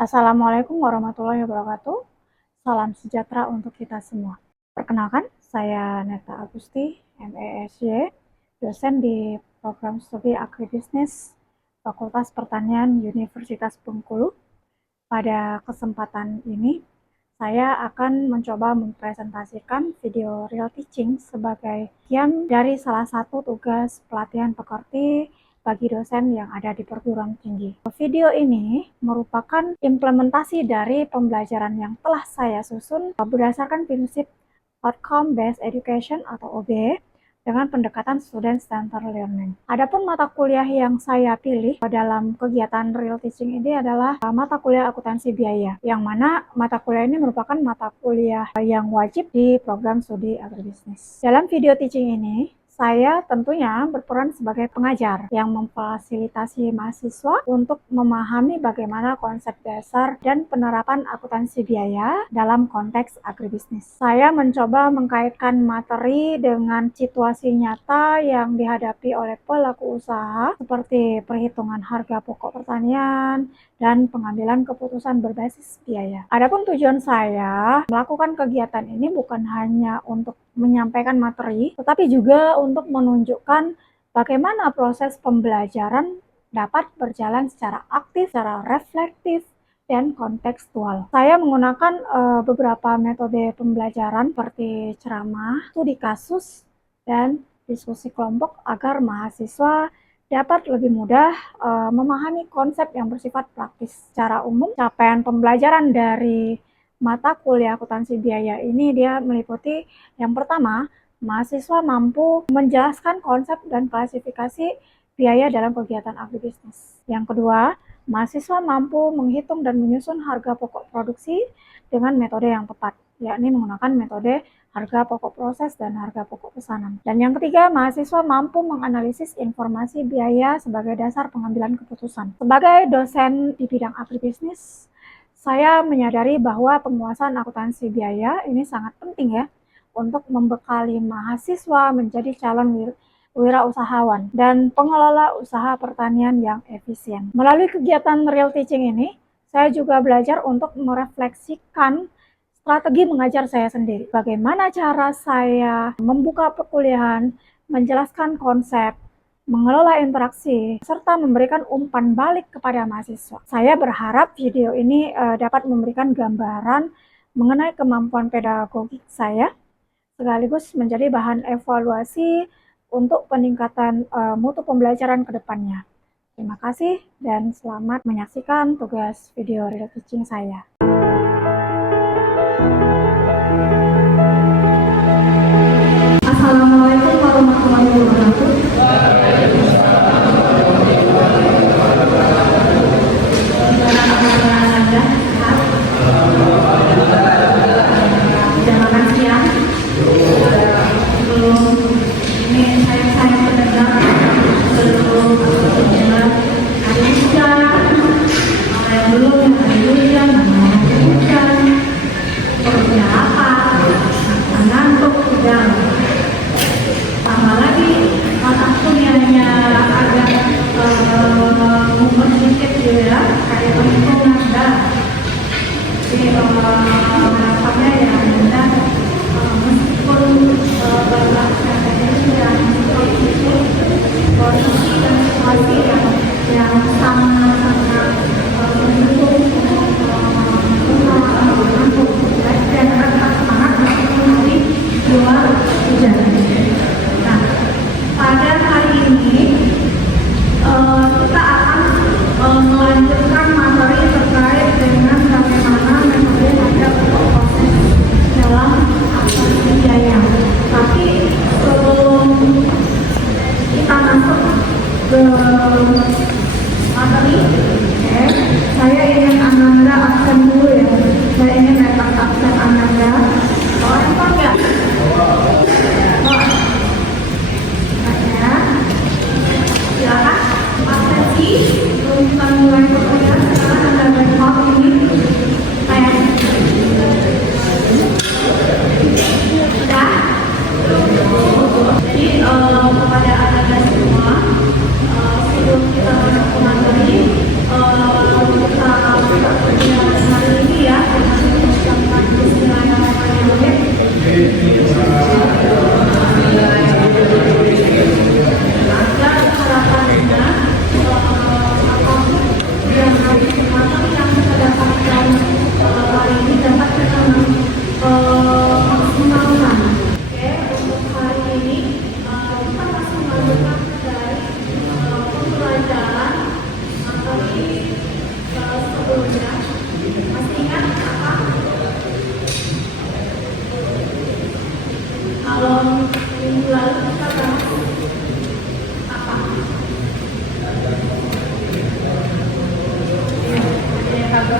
Assalamualaikum warahmatullahi wabarakatuh. Salam sejahtera untuk kita semua. Perkenalkan, saya Neta Agusti, MESY, dosen di program studi Agribisnis Fakultas Pertanian Universitas Bengkulu. Pada kesempatan ini, saya akan mencoba mempresentasikan video real teaching sebagai bagian dari salah satu tugas pelatihan pekerti bagi dosen yang ada di perguruan tinggi. Video ini merupakan implementasi dari pembelajaran yang telah saya susun berdasarkan prinsip Outcome Based Education atau OB dengan pendekatan Student Centered Learning. Adapun mata kuliah yang saya pilih dalam kegiatan real teaching ini adalah mata kuliah akuntansi biaya, yang mana mata kuliah ini merupakan mata kuliah yang wajib di program studi agribisnis. Dalam video teaching ini, saya tentunya berperan sebagai pengajar yang memfasilitasi mahasiswa untuk memahami bagaimana konsep dasar dan penerapan akuntansi biaya dalam konteks agribisnis. Saya mencoba mengkaitkan materi dengan situasi nyata yang dihadapi oleh pelaku usaha seperti perhitungan harga pokok pertanian dan pengambilan keputusan berbasis biaya. Adapun tujuan saya melakukan kegiatan ini bukan hanya untuk menyampaikan materi, tetapi juga untuk menunjukkan bagaimana proses pembelajaran dapat berjalan secara aktif, secara reflektif, dan kontekstual. Saya menggunakan beberapa metode pembelajaran seperti ceramah, studi kasus, dan diskusi kelompok agar mahasiswa dapat lebih mudah memahami konsep yang bersifat praktis. Secara umum, capaian pembelajaran dari mata kuliah akuntansi biaya ini dia meliputi yang pertama, mahasiswa mampu menjelaskan konsep dan klasifikasi biaya dalam kegiatan agribisnis. Yang kedua, mahasiswa mampu menghitung dan menyusun harga pokok produksi dengan metode yang tepat, yakni menggunakan metode harga pokok proses dan harga pokok pesanan. Dan yang ketiga, mahasiswa mampu menganalisis informasi biaya sebagai dasar pengambilan keputusan. Sebagai dosen di bidang agribisnis, saya menyadari bahwa penguasaan akuntansi biaya ini sangat penting ya untuk membekali mahasiswa menjadi calon wirausahawan dan pengelola usaha pertanian yang efisien. Melalui kegiatan real teaching ini, saya juga belajar untuk merefleksikan strategi mengajar saya sendiri. Bagaimana cara saya membuka perkuliahan, menjelaskan konsep, mengelola interaksi, serta memberikan umpan balik kepada mahasiswa. Saya berharap video ini dapat memberikan gambaran mengenai kemampuan pedagogik saya, sekaligus menjadi bahan evaluasi untuk peningkatan mutu pembelajaran ke depannya. Terima kasih dan selamat menyaksikan tugas video real teaching saya. Assalamualaikum warahmatullahi wabarakatuh. yang sangat mendukung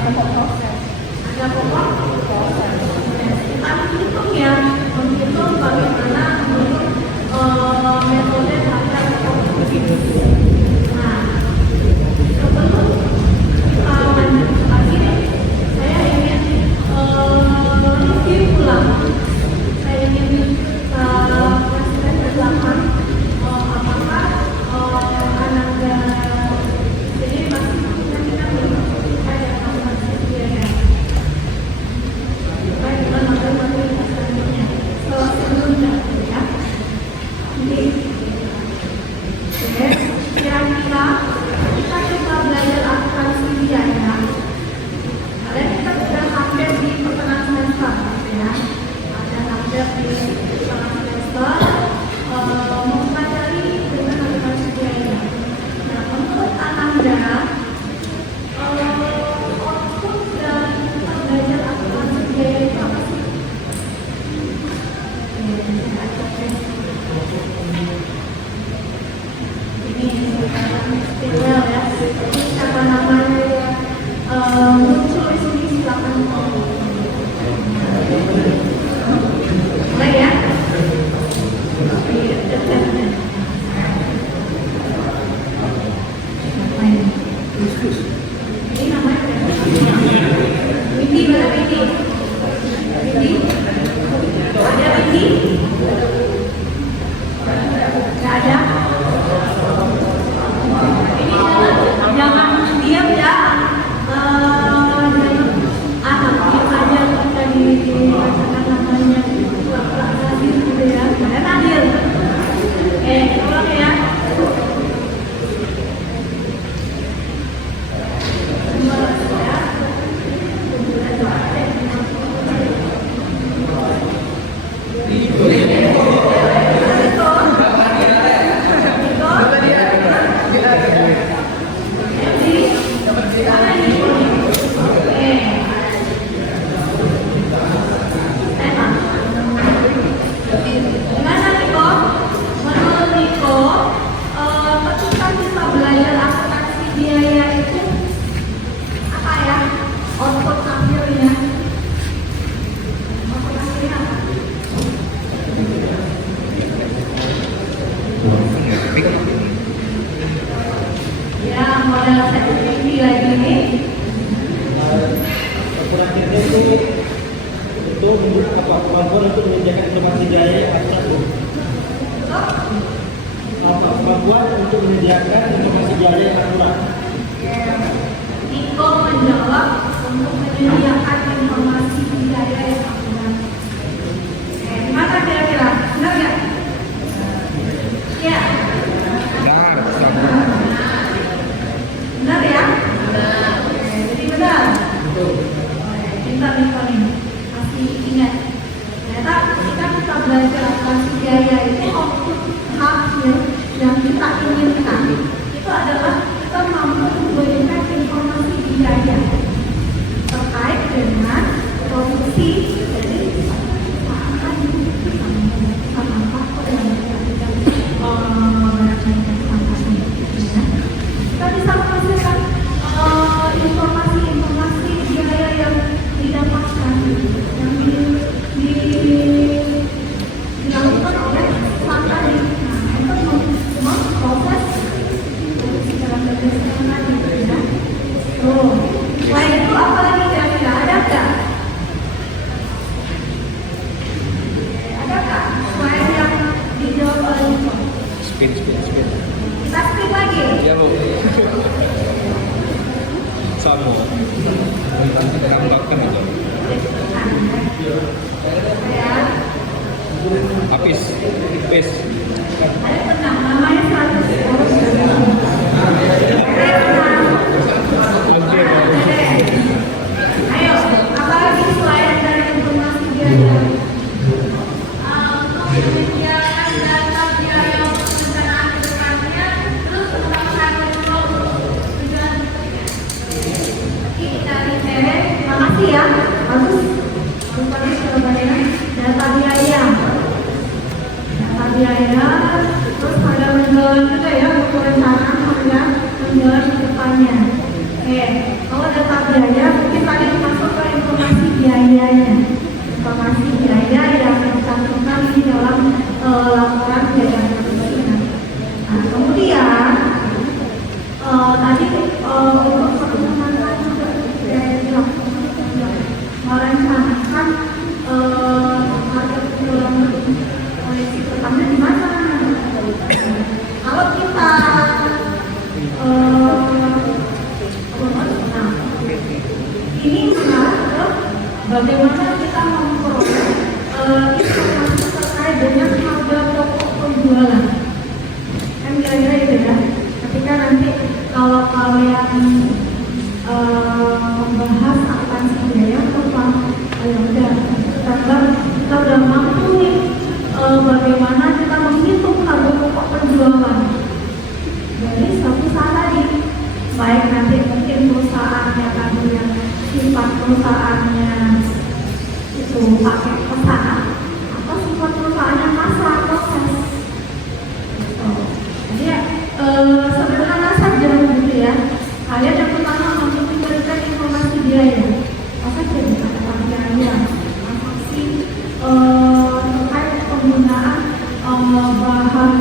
pokok proses. Ada pokok proses. Kita menghitung ya, menghitung bagaimana menurut metode belajar pokok. Nah, sebelum kita lanjut lagi, saya ingin review ulang. Saya ingin kasih ke belakang apakah Ananda jadi masih kita belum ada informasi biaya. Baik, bukan materi selanjutnya. Sebelumnya ya. Jadi, kira-kira kita coba belajar akuntansi biaya. Dan kita sudah hampir di pertengahan semester, ya. Ada hampir di pertengahan semester mempelajari dengan akuntansi biaya. Nah, menurut Ananda, output dari kita belajar akuntansi biaya itu apa sih? Ini tinggal ya. Siapa namanya muncul di sini silakan. Mulai ya. Ini namanya Windy, mana Windy? Windy? Ada Windy? Nggak ada? Ini jangan diam ya. Anak diam aja kita dibacakan namanya hadir gitu ya. Kalian hadir. Ulang ya. Kemampuan untuk menyediakan informasi biaya yang akurat. Kemampuan untuk menyediakan informasi biaya yang akurat. Niko menjawab untuk menyediakan informasi biaya yang akurat. Gimana kira-kira? Benar ya? Ya. Benar ya? Jadi benar. Pintar nih. Masih ingat. Ternyata ketika kita belajar akuntansi biaya itu output hasil yang kita inginkan itu adalah kita mampu memberikan informasi biaya terkait dengan produksi dari usaha sama faktor yang kita kita bisa menghasilkan informasi biaya yang didapatkan yang dilakukan oleh petani. Nah, itu memproses secara berdasarkan gitu ya. Selain itu apa lagi kira-kira? Ada nggak? Ada nggak? Selain yang dijawab oleh Niko? Speed. Kita speed lagi. Ya Bu. Sama. Nanti tambahkan aja. Habis. Ada tenang, namanya 100 orang. Ayo, apalagi selain dari informasi biaya? Menyediakan data biaya perencanaan ke depannya, terus penerapan tujuan berikutnya. Dari terima kasih ya, bagus. Bagus jawabannya. Data biaya, terus ada penjualan juga ya, perencanaan harga penjualan ke depannya. Kalau data biaya mungkin bagaimana kita memperoleh informasi terkait dengan harga pokok penjualan. Kan kira-kira itu ya. Ketika nanti kalau kalian membahas akuntansi biaya apa, ya udah kita udah mampu nih bagaimana kita menghitung harga pokok penjualan dari satu usaha tadi, baik nanti mungkin perusahaannya tadi yang sifat perusahaannya itu pakai pesanan atau sifat perusahaannya masa proses. Jadi ya, sederhana saja gitu ya. Kalian yang pertama untuk memberikan informasi biaya, masa jadi ada biaya, transaksi terkait penggunaan bahan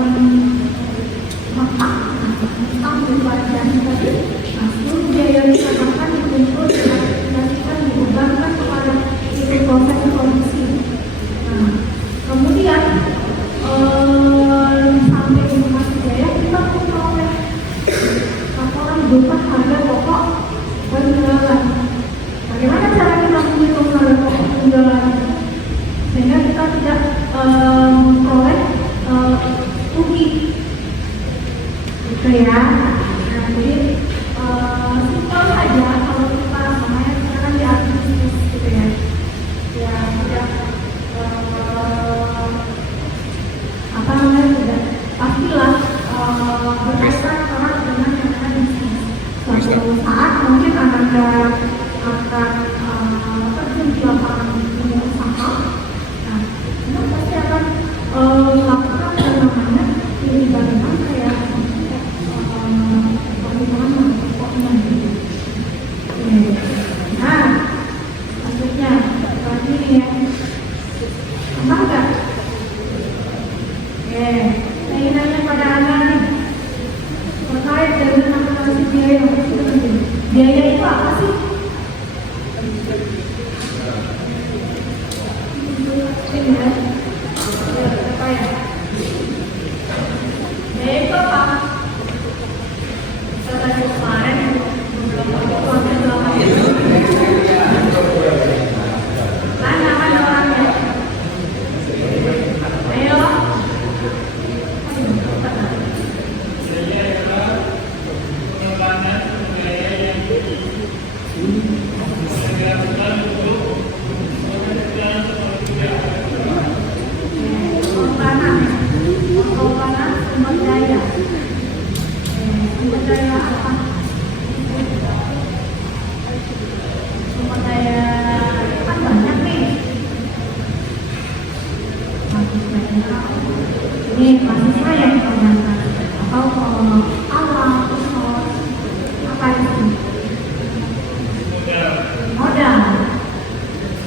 tentang berbahasa tadi, seluruh biaya disamakan dikumpul diaplikasikan dibebankan kepada itu proses produksi. Nah, kemudian sampai informasi biaya kita memperoleh laporan berupa harga pokok penjualan. Bagaimana cara kita menghitung harga pokok penjualan sehingga kita tidak memperoleh rugi, gitu ya. Nah, jadi simpel saja kalau kita namanya sekarang di bisnis gitu ya. Ya tidak apa namanya tidak pastilah berkaitan erat dengan yang ada di bisnis. Suatu saat mungkin akan terjun di lapangan dunia usaha. Nah, kita pasti akan melakukan yang namanya ini bagaimana ya bagaimana pokoknya. Nah, selanjutnya lagi nih ya, tambah nggak? Saya nanya pada anda nih terkait dengan akuntansi biaya. Biaya itu apa sih? Ini ya, apa ya? Biaya itu apa? Kita tadi kemarin mana orangnya? Ayo. Sumber daya apa? Sumber daya kan banyak nih. Ini mahasiswa yang ditanyakan atau alam apa itu? Modal.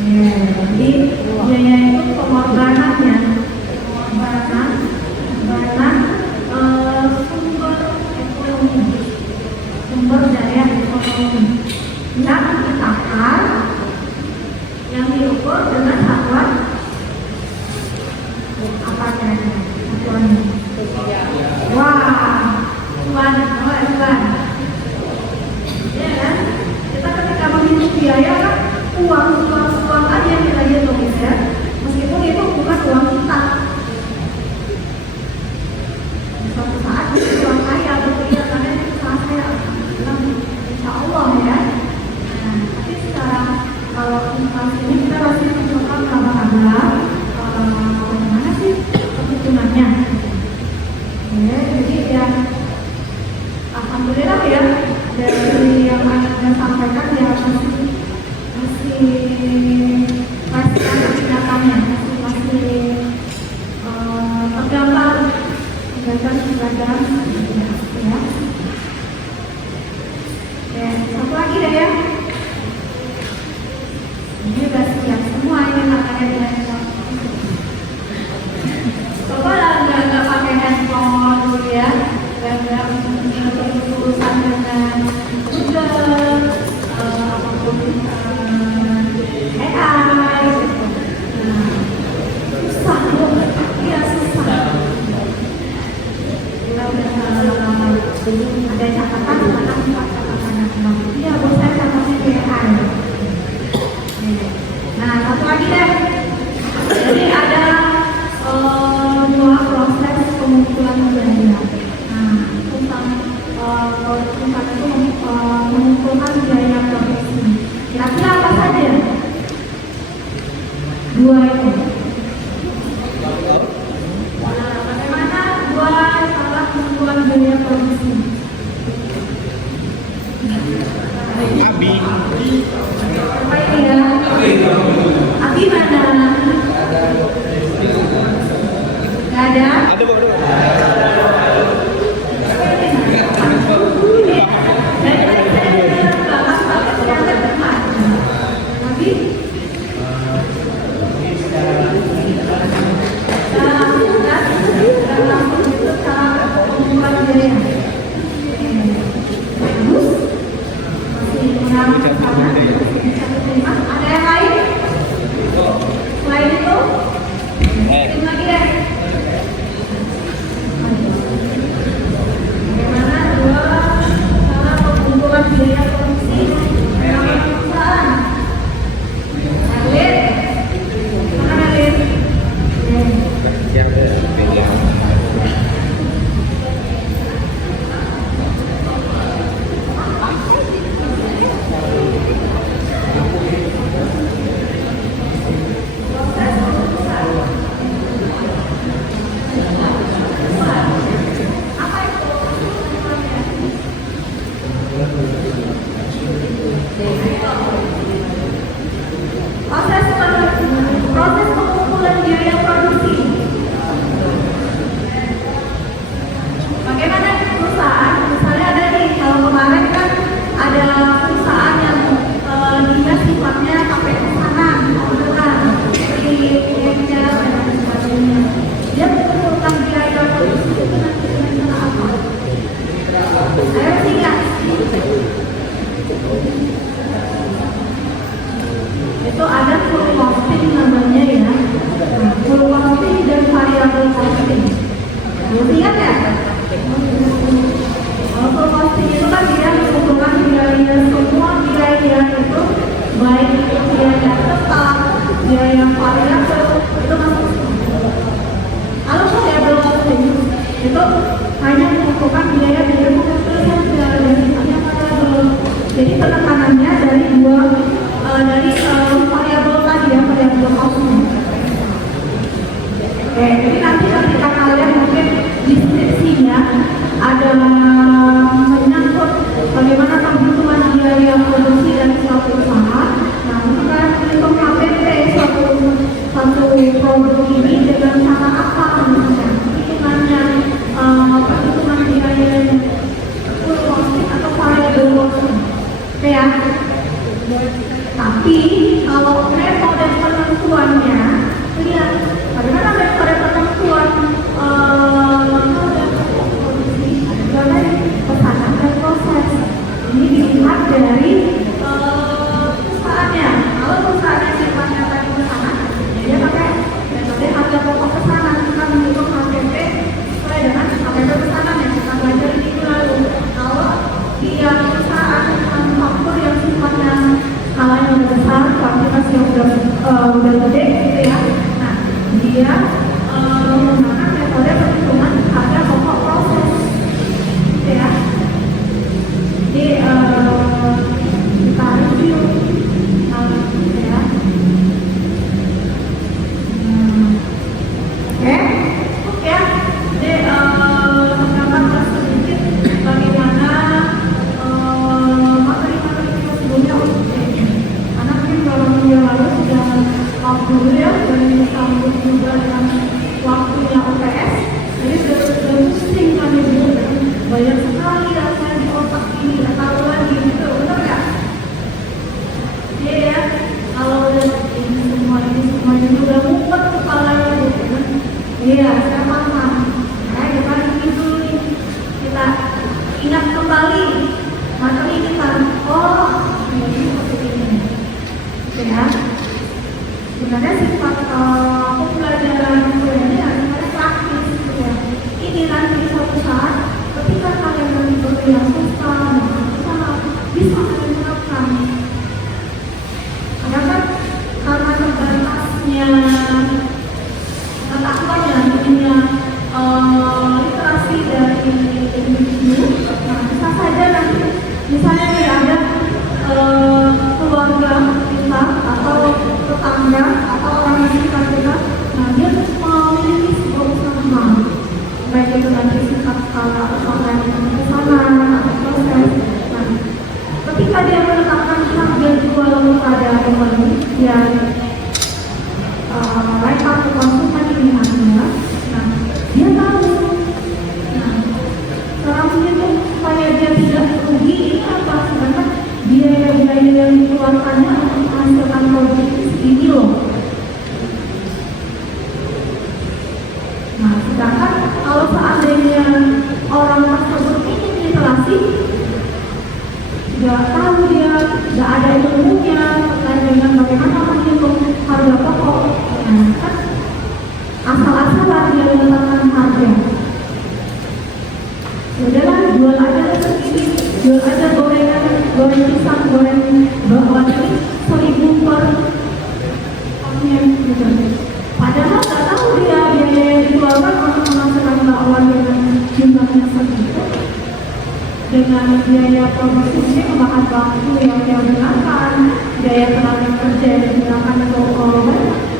Jadi biaya itu pengorbanannya, pengorbanan sumber ekonomi, sumber daya ekonomi yang ditakar, yang diukur dengan satuan apa kira-kira satuannya? Wah, cuan, ya kan? Kita ketika menghitung biaya kan uang aja yang kita hitung ya, meskipun itu bukan uang kita. Suatu saat itu uang saya, berbeda karena itu usaha saya, insya Allah ya. Nah, tapi sekarang kalau inflasi ini kita masih mencoba meraba-raba bagaimana sih perhitungannya. Ya, jadi ya alhamdulillah ya dari yang Anda sampaikan ya masih datanya masih tergambar ya. Satu lagi deh ya. Ini udah siap semua ini makanya dengan coba nggak pakai handphone dulu ya, nggak berurusan dengan Google apapun AI gitu. Susah loh, iya susah. Kita udah ada catatan catatan. Iya, buat saya catatnya AI. Kira-kira apa saja? Dua itu. Nah, bagaimana dua cara pengumpulan biaya produksi? Abi. Apa ini ya? Abi mana? Gak ada? Ada Bu. Dari tadi saya bilang bapak ternyata tepat. Abi? Langsung itu cara pengumpulan biaya. Bagus. Masih kurang sama. Bisa diterima. Ada yang lain? Selain itu? Tim lagi deh. Bagaimana dua cara pengumpulan biaya produksi dalam perusahaan? Erlin? Mana Erlin? Proses pengumpulan biaya produksi. Bagaimana di perusahaan? Misalnya ada nih, kalau kemarin kan ada perusahaan yang dia sifatnya pakai pesanan, orderan, seperti pengejar dan lain sebagainya. Dia mengumpulkan biaya produksi itu nanti dengan cara apa? Ayo ingat. Itu ada full costing namanya ya. Nah, full costing dan variable costing. Ingat ya? Kalau full costing itu kan dia mengumpulkan biaya semua biaya itu, baik itu biaya tetap, biaya variabel itu masuk. Kalau variable costing itu hanya mengumpulkan biaya-biaya pengumpul saja dan sifatnya variabel. Jadi penekanannya dari variabel tadi ya, variabel costing. Oke, jadi nanti ketika kalian mungkin deskripsinya ada menyangkut bagaimana penghitungan biaya produksi dari suatu usaha. Nah, untuk kalian menghitung KPP suatu produk ini dengan cara apa misalnya? Hitungannya, perhitungan biayanya full costing atau variable costing. Oke ya. Tapi kalau metode penentuannya, lihat bagaimana metode penentuan produksi dari pesanan dan proses. Ini dilihat dari perusahaannya. Kalau perusahaannya sifatnya tadi pesanan, dia pakai metode harga pokok pesanan. Kita menghitung HPP sesuai dengan HPP pesanan yang kita pelajari minggu lalu. Kalau dia perusahaan manufaktur yang sifatnya skalanya udah besar, kuantitasnya udah gede gitu ya. Nah, dia menggunakan metode perhitungan harga pokok proses, gitu ya. Jadi kita review hal itu ya. Oke, ya. Jadi menggambarkan sedikit bagaimana materi-materi kita sebelumnya untuk karena mungkin kalau minggu lalu sudah waktu ya dan sambung juga dengan waktunya UTS, jadi sudah pusing kami juga banyak sekali rasanya di otak ini, nggak tahu lagi gitu, benar nggak? Iya ya, kalau udah ini semuanya udah mumet kepalanya gitu kan? Iya, saya paham. Nah, kita ini dulu nih, kita ingat kembali materi kita. Oh, ini seperti ini. Ya, sebenarnya sifat pembelajaran ini adalah praktis ya. Ini nanti suatu saat ketika kalian nanti berkuliah swasta bisa kalian terapkan. Karena kan karena terbatasnya pengetahuan dan ininya literasi dari individu, nah bisa saja nanti misalnya nih ada keluarga dengan biaya produksi ini memakan waktu yang dia gunakan, biaya tenaga kerja yang digunakan untuk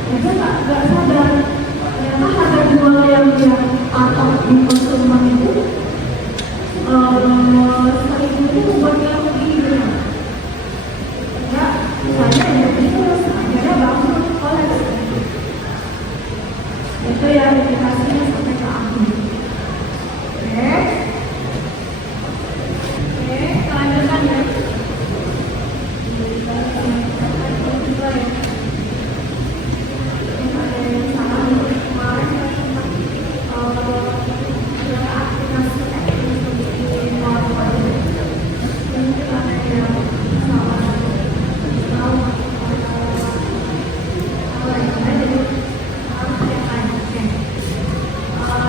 itu nggak sadar ternyata harga jual yang dia patok di konsumen itu sering itu membuat dia rugi gitu. Ya, misalnya ya terus akhirnya bangun koleksi. Itu yang indikasinya sampai ke akhir. Oke. Oke, lanjutkan ya.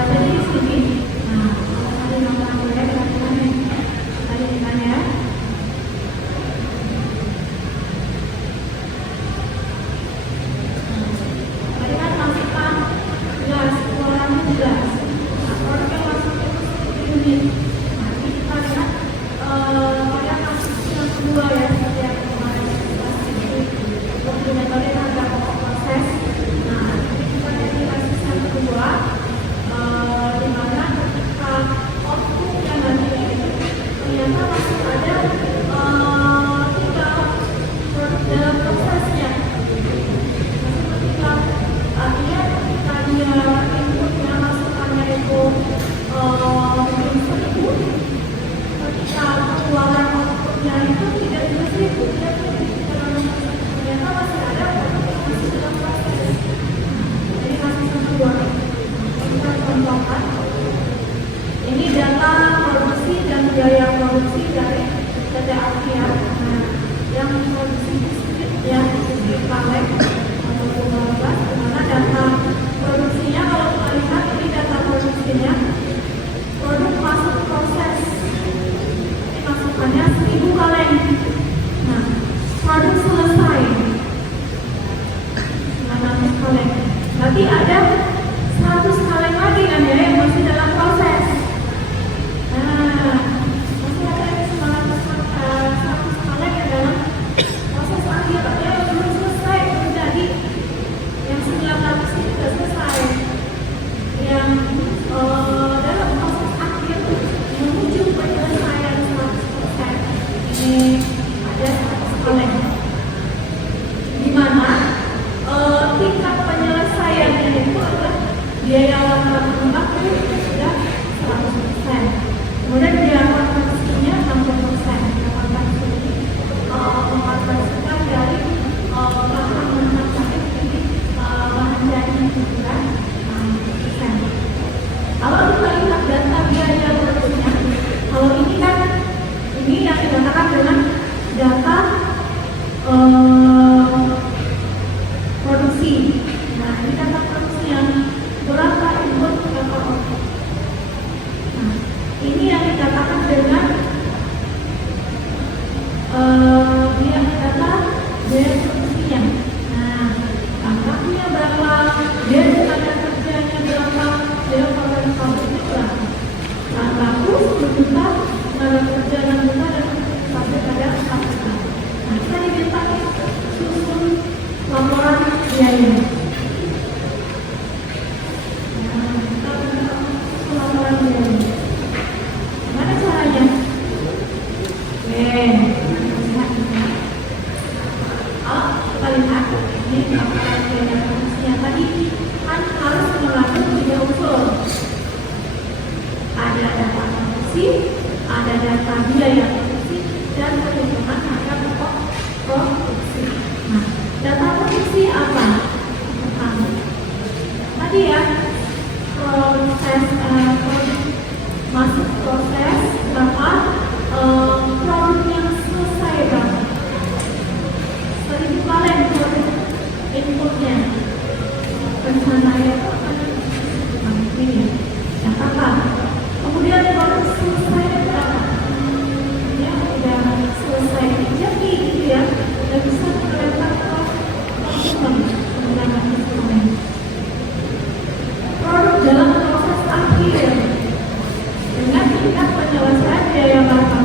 Jadi di sini, nah, ada yang boleh perhatikan nih, tadi ditanya. Tadi kan masukan jelas, keluarannya jelas. Nah, produk yang masuk itu seperti unit. Nah, ini kita lihat pada kasus yang kedua ya, seperti yang kemarin kita untuk metode harga pokok proses. Nah, ini kita lihat di kasus yang kedua. Di mana ketika output yang nanti itu ternyata masih ada 3 produk dalam prosesnya. Masih 3, artinya ketika dia inputnya masukannya itu 1.000, ketika keluaran outputnya itu tidak 1.000, ternyata masih ada produk yang masih dalam proses. Jadi kasus yang kedua. Kita contohkan ini data produksi dan biaya produksi dari PT Alkia. Nah, yang produksi biskuit ya, biskuit kaleng atau bunga, di mana data produksinya kalau kita lihat ini data produksinya produk masuk proses ini masukannya 1.000 kaleng. Nah, produk selesai 900 kaleng. Berarti ada 100 kaleng lagi kan ya yang masih dalam proses. Nah, masih ada yang 100 kaleng yang dalam proses lagi, tapi yang belum selesai belum jadi. Yang 900 ini sudah selesai. Yang dalam proses akhir menuju penyelesaian 100%. Ini ada 100 kaleng. Di mana tingkat penyelesaiannya itu adalah biaya laporan pengembang itu sudah 100%. Kemudian biaya konversinya 60%. Konversikan dari bahan manufaktur jadi bahan jadi juga 60%. Kalau kita lihat data biaya produksinya, kalau ini kan ini yang dikatakan dengan data produksi. Nah, ini data produksi yang berapa input, berapa output. Nah, ini yang dikatakan dengan data biaya produksinya. Nah, angkanya berapa, biaya tenaga kerjanya berapa, biaya pabrik berapa. Nah, laku 10 juta, tenaga kerja 6 juta dan pabrik ada 4 juta. Nah, kita diminta susun laporan biaya. Gimana caranya? Kita lihat ini laporan biaya produksinya tadi kan harus mengandung 3 unsur. Ada data produksi, ada data biaya produksi, dan perhitungan harga pokok produksi. Nah, data produksi apa? Tadi ya, proses masuk proses berapa, produk yang selesai berapa, 1.000 kaleng produk inputnya. Rencananya itu akan ini apa? Kemudian produk selesai berapa? Ya udah selesai jadi gitu ya, udah bisa terlempar ke konsumen menggunakan instrumen. Produk dalam proses akhir dengan tingkat penyelesaian biaya bahan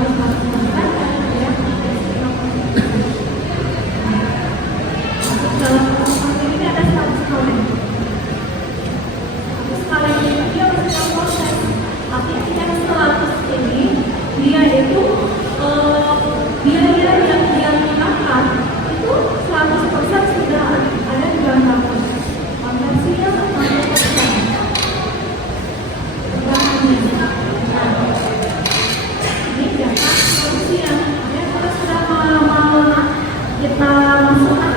masukkan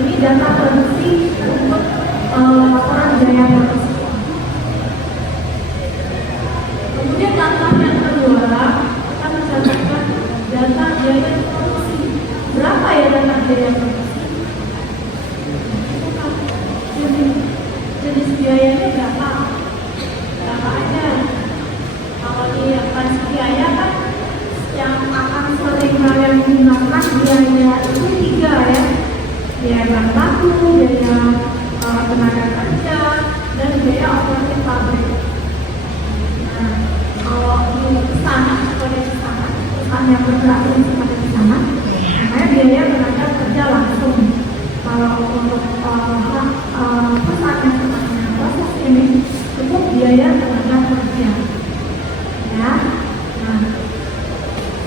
ini data produksi untuk laporan biaya produksi. Kemudian langkah yang kedua akan mencatatkan data biaya produksi. Berapa ya data biaya produksi? Jenis biayanya berapa? Berapa aja? Kalau di asuransi biaya kan yang akan sering kalian gunakan biaya itu 3 ya. Biaya bahan baku, biaya tenaga kerja, dan biaya operatif pabrik. Nah, kalau di sana, pesan yang bergerak seperti di sana, namanya biaya tenaga kerja langsung. Kalau untuk pesan yang seperti proses ini cukup biaya tenaga kerja. Ya, nah,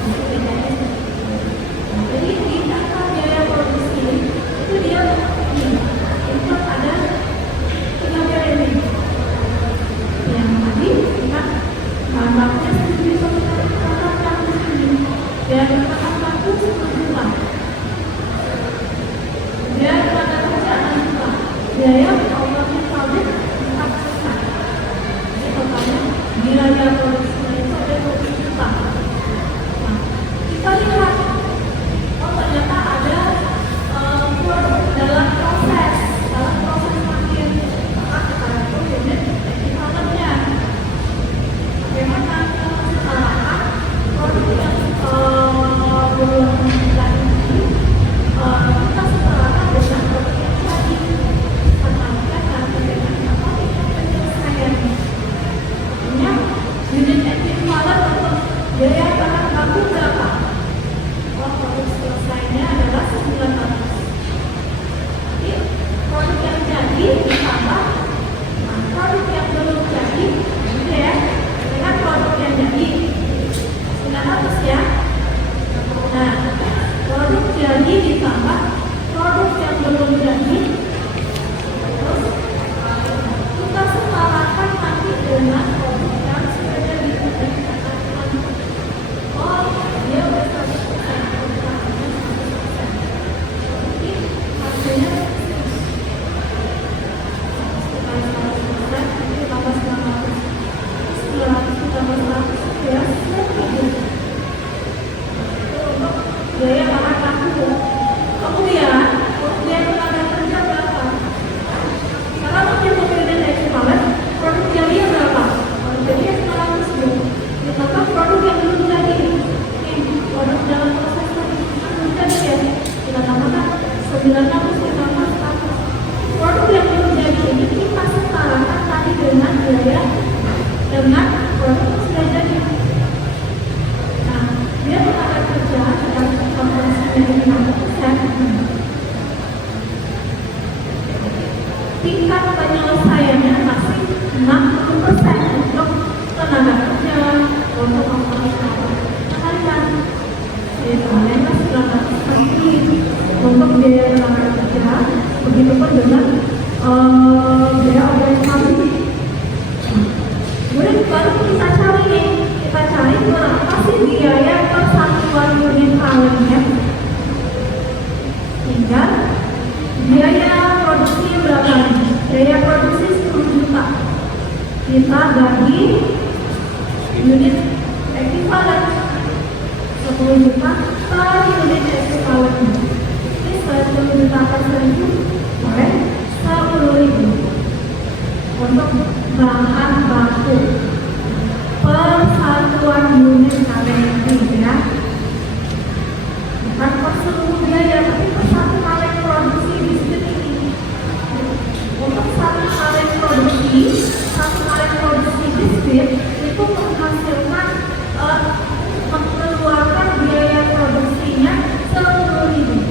itu bedanya. Jadi di data biaya produksi itu dia itu ada 3 biaya ini. Yang tadi kita bahannya sendiri katakan sendiri. Biaya bahan baku 10 juta. Biaya tenaga kerja 6 juta. Biaya operatif pabrik 4 juta. Jadi totalnya biaya produksi itu ada 20 juta. Nah, kita lihat, oh ternyata ada dalam proses makin itu unit equivalentnya. Bagaimana kita setarakan produk yang belum ini kita setarakan dengan produk yang jadi setarakan dan bagaimana penyelesaiannya. Artinya unit equivalent untuk biaya bahan baku berapa? Oh, produk selesainya adalah 900. Jadi produk yang jadi ditambah produk yang belum jadi, gitu ya. Dengan produk yang jadi 900 ya. Nah, produk jadi ditambah produk yang belum jadi, terus kita setarakan nanti dengan produk yang sudah jadi. Oh, dia udah 100%, jadi hasilnya biaya bahan baku. Kemudian biaya tenaga kerja berapa? Karena mungkin pembelian equivalent, produk jadinya berapa? Produk jadinya 900 dulu. Ditambah produk yang belum jadi. Produk dalam proses belum jadi ya. Kita tambahkan 900 ditambah 100. Produk yang belum jadi ini kita setarakan tadi dengan biaya dengan produk yang sudah jadi. Nah, dia tenaga kerja dalam komponennya 50%. Tingkat penyelesaiannya masih 60% untuk tenaga kerja, untuk operasional. Kalian biayanya 900 untuk biaya tenaga kerja, begitupun dengan biaya operasional. Kemudian baru kita cari berapa sih biaya per satuan unit talentnya. Tinggal biaya produksi berapa nih? Biaya produksi 10 juta. Kita bagi unit equivalent 10 juta per unit equivalent. Ini 10 juta per 1000 oleh 10.000 untuk bahan baku per satuan unit KPI ya. Bukan per seluruh biaya, tapi per satu kaleng produksi biskuit ini. Untuk satu kaleng produksi biskuit itu menghasilkan mengeluarkan biaya produksinya 10.000.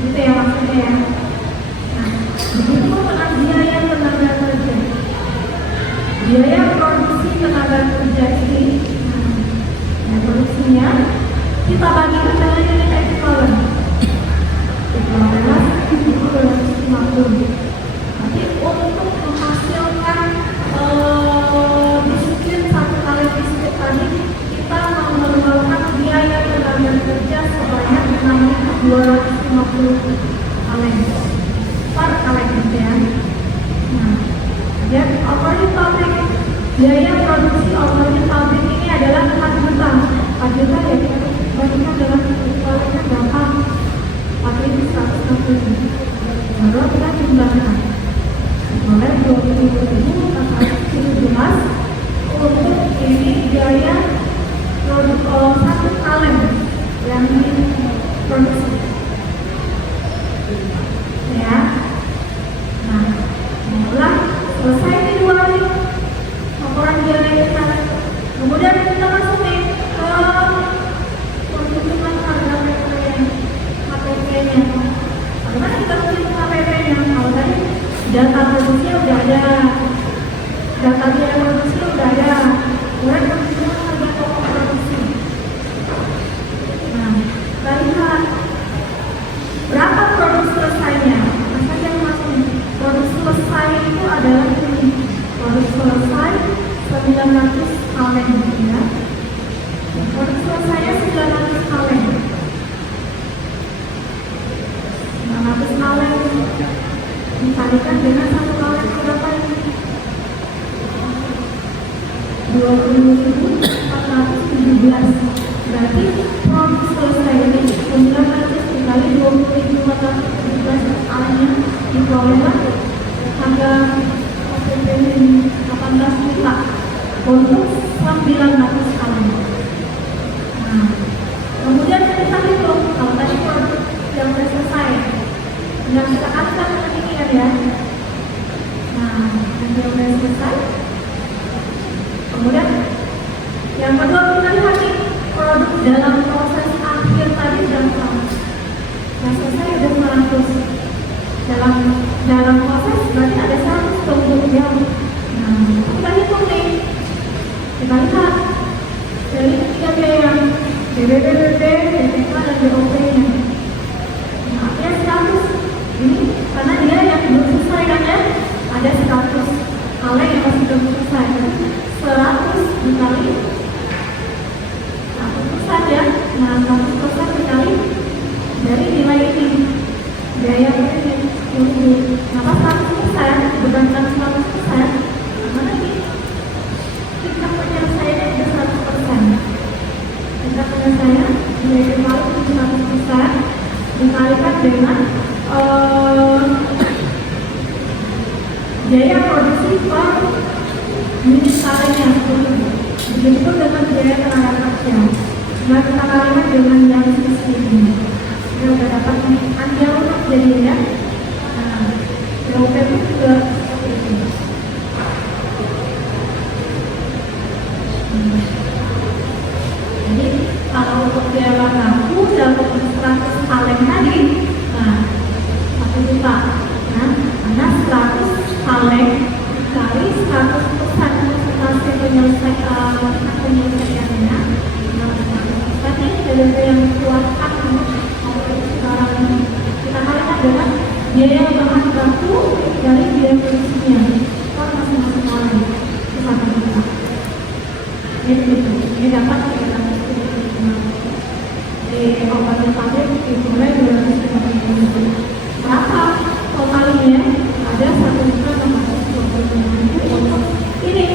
Gitu ya maksudnya ya. Nah, begitu dengan biaya tenaga kerja. Biaya produksi tenaga kerja ini, produksinya kita bagikan dengan unit equivalent. Equivalent itu 250. Nanti untuk menghasilkan biskuit satu kali biskuit tadi kita memerlukan biaya tenaga kerja sebanyak 6.200. 250 kaleng per kaleng gitu ya. Nah, dan operating pabrik, biaya produksi operating pabrik ini adalah 4 juta. 4 juta ya kita bandingkan dengan kalengnya berapa? Pabrik 160. Baru kita jumlahkan oleh 20.000 kali 17 untuk ini biaya produk satu kaleng yang diproduksi ya. Nah, setelah selesai di 2 hari laporan biaya kita, kemudian kita masuk nih ke penghitungan harga HPP-nya. Bagaimana kita menghitung HPP-nya? Kalau tadi data produksinya udah ada, data biaya produksi udah ada, kemudian penghitungan harga pokok produksi. Nah, kita lihat berapa produk selesainya. Masa yang masuk produk selesai itu adalah ini, produk selesai 900 kaleng ya. Produk selesainya 900 kaleng. 900 kaleng dikalikan dengan satu kaleng berapa ini? 20.417. Berarti produk selesai ini 900 dikali 20.417 kalengnya diperolehlah harga HPP ini 18 juta untuk 900 kaleng. Nah, kemudian kita hitung kalau tadi produk yang sudah selesai, yang kita kalikan dengan ini ya. Nah, yang sudah selesai. Kemudian yang kedua kita lihat nih produk dalam proses akhir tadi berapa? Yang selesai udah 100. Dalam proses berarti ada 100 kemudian. Nah, kita hitung nih. Kita lihat dari ketiga biaya yang BBBBB, BPK dan BOP-nya. Nah, artinya 100 ini karena dia yang belum selesai kan ya, ada 100 kaleng yang masih belum selesai. 100 dikali 1% ya. Nah, 100% dikali dari nilai ini biaya ini 10. Kenapa 100% bukan 100%? Karena ini tingkat penyelesaiannya sudah 100%. Tingkat penyelesaian nilai dikali 100% dikalikan dengan biaya produksi per unit kalengnya 10.000. Begitu dengan biaya tenaga kerja. Nah, kita kalikan dengan yang sisi ini. Kita udah dapat anjal jadinya. Nah, BOP itu juga seperti ini. Jadi kalau untuk biaya bahan baku dalam 100 kaleng tadi, nah 1 juta. Nah, karena 100 kaleng dikali 100% persentase penyelesaiannya. Nah, tadi BBB yang dikeluarkan sekarang ini kita kalikan dengan biaya bahan baku dari biaya produksinya per masing-masing kaleng itu 1 juta. Ini dapat kita di operating pabrik dimulai 250.000. Berapa totalnya? Ada 1.425.000 untuk ini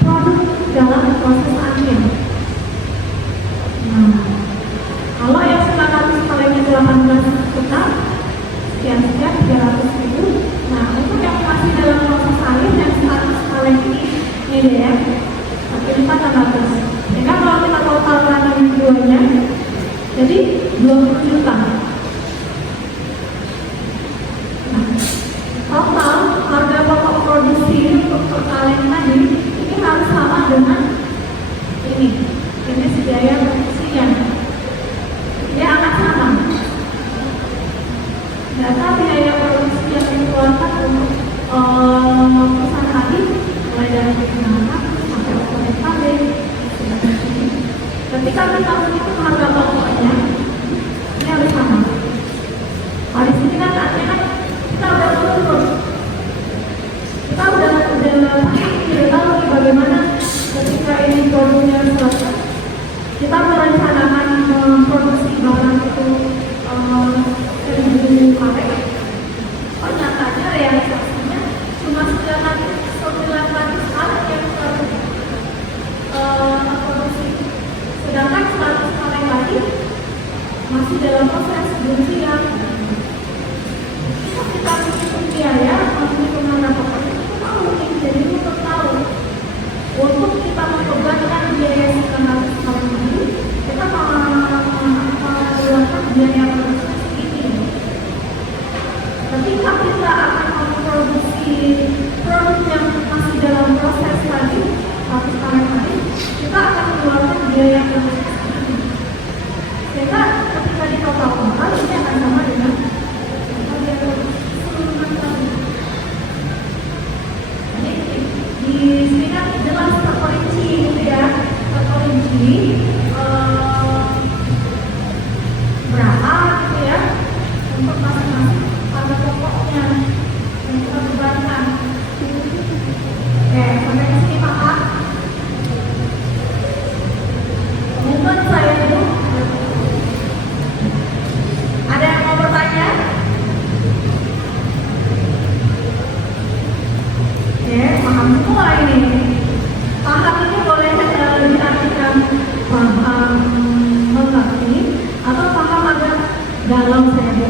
produk dalam proses akhir. Nah, kalau yang 900 kalengnya 18 juta, sekian 300.000. Nah, untuk yang masih dalam proses akhir yang 100 kaleng ini deh ya, 400. Sehingga kalau kita totalkan yang keduanya, jadi 20 juta. Nah, total harga pokok produksi untuk per kaleng tadi ini harus sama dengan ini biaya produksinya. Dia akan sama. Data biaya produksi yang dikeluarkan untuk perusahaan tadi mulai dari penanaman sampai operating pabrik. Ketika kita menghitung harga pokoknya, ini harus sama. Nah, di sini kan artinya kita udah turun. Kita udah tahu nih bagaimana ketika ini produknya selesai. Kita merencanakan produksi barang itu ketika kita akan memproduksi produk yang masih dalam proses tadi, habis panen tadi, kita akan mengeluarkan biaya yang lebih besar. Sehingga ketika di total ini akan sama dengan biaya keseluruhan tadi. Jadi di sini kan jelas terperinci gitu ya, terperinci berapa gitu ya untuk masing-masing harga pokoknya yang kita bebankan. Oke, sampai ke sini paham? Mungkin saya dulu. Ada yang mau bertanya? Oke, paham semua ini. Paham ini boleh diartikan paham mengerti atau paham agak galau saya bu.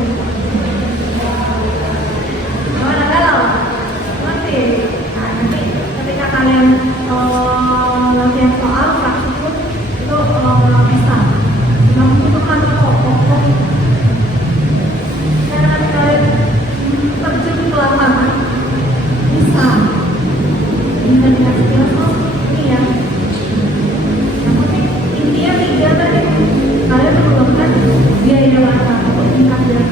Mana galau? Ngerti? Nah, nanti ketika kalian latihan soal praktikum itu bisa membutuhkan pokok. Karena kalian terjun ke lapangan bisa dikasih filosof ini ya. Yang penting intinya 3 tadi kalian memerlukan biaya langkah atau tingkat biaya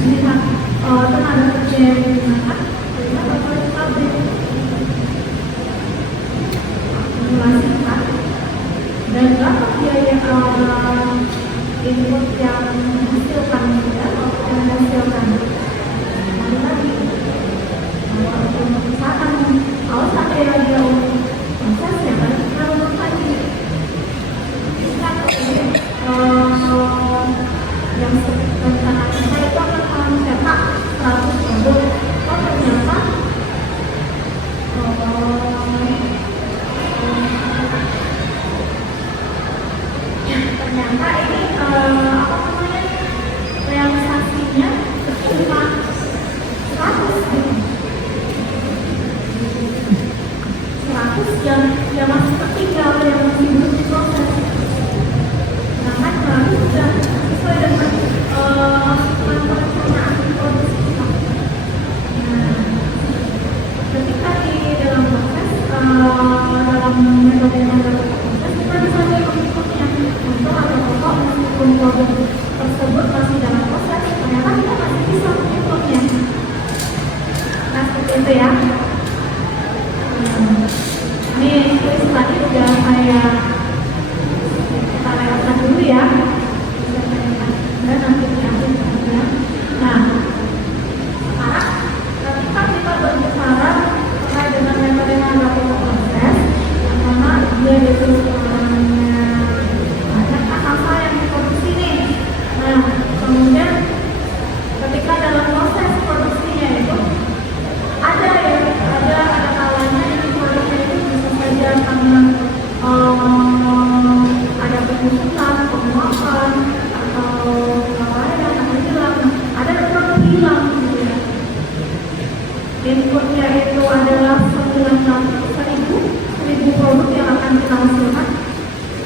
tingkat tenaga kerja yang digunakan kita berkualitas pabrik akumulasikan dan berapa biaya input yang menghasilkan ya, yang menghasilkan lagi untuk misalkan kalau sampai dia prosesnya kan kita belum lagi yang rencana kita itu akan mencetak 100 produk. Oh ternyata ternyata ini apa namanya realisasinya cuma 100 yang masih tertinggal, yang masih belum diproses. Sedangkan baru sudah sesuai dengan perencanaan produksi kita. Nah, ketika di dalam proses, dalam metode proses, kita bisa lihat bentuknya. Untuk ada pokok meskipun produk tersebut masih dalam proses, ternyata kita masih bisa mengikutnya. Nah, seperti itu ya. Ini tulis tadi udah saya kita lewatkan dulu ya. Dan nanti diambil ya. Nah, sekarang ketika kita berbicara terkait dengan metode nada pokok proses, yang mana dia itu banyak hal-hal yang diproduksi nih. Nah, kemudian ketika dalam proses produksinya itu ada kalanya yang produknya itu bisa saja karena ada pengusutan, penguapan atau kelalaian atau hilang, ada produk hilang gitu ya. Inputnya itu adalah 1000 produk yang akan kita hasilkan.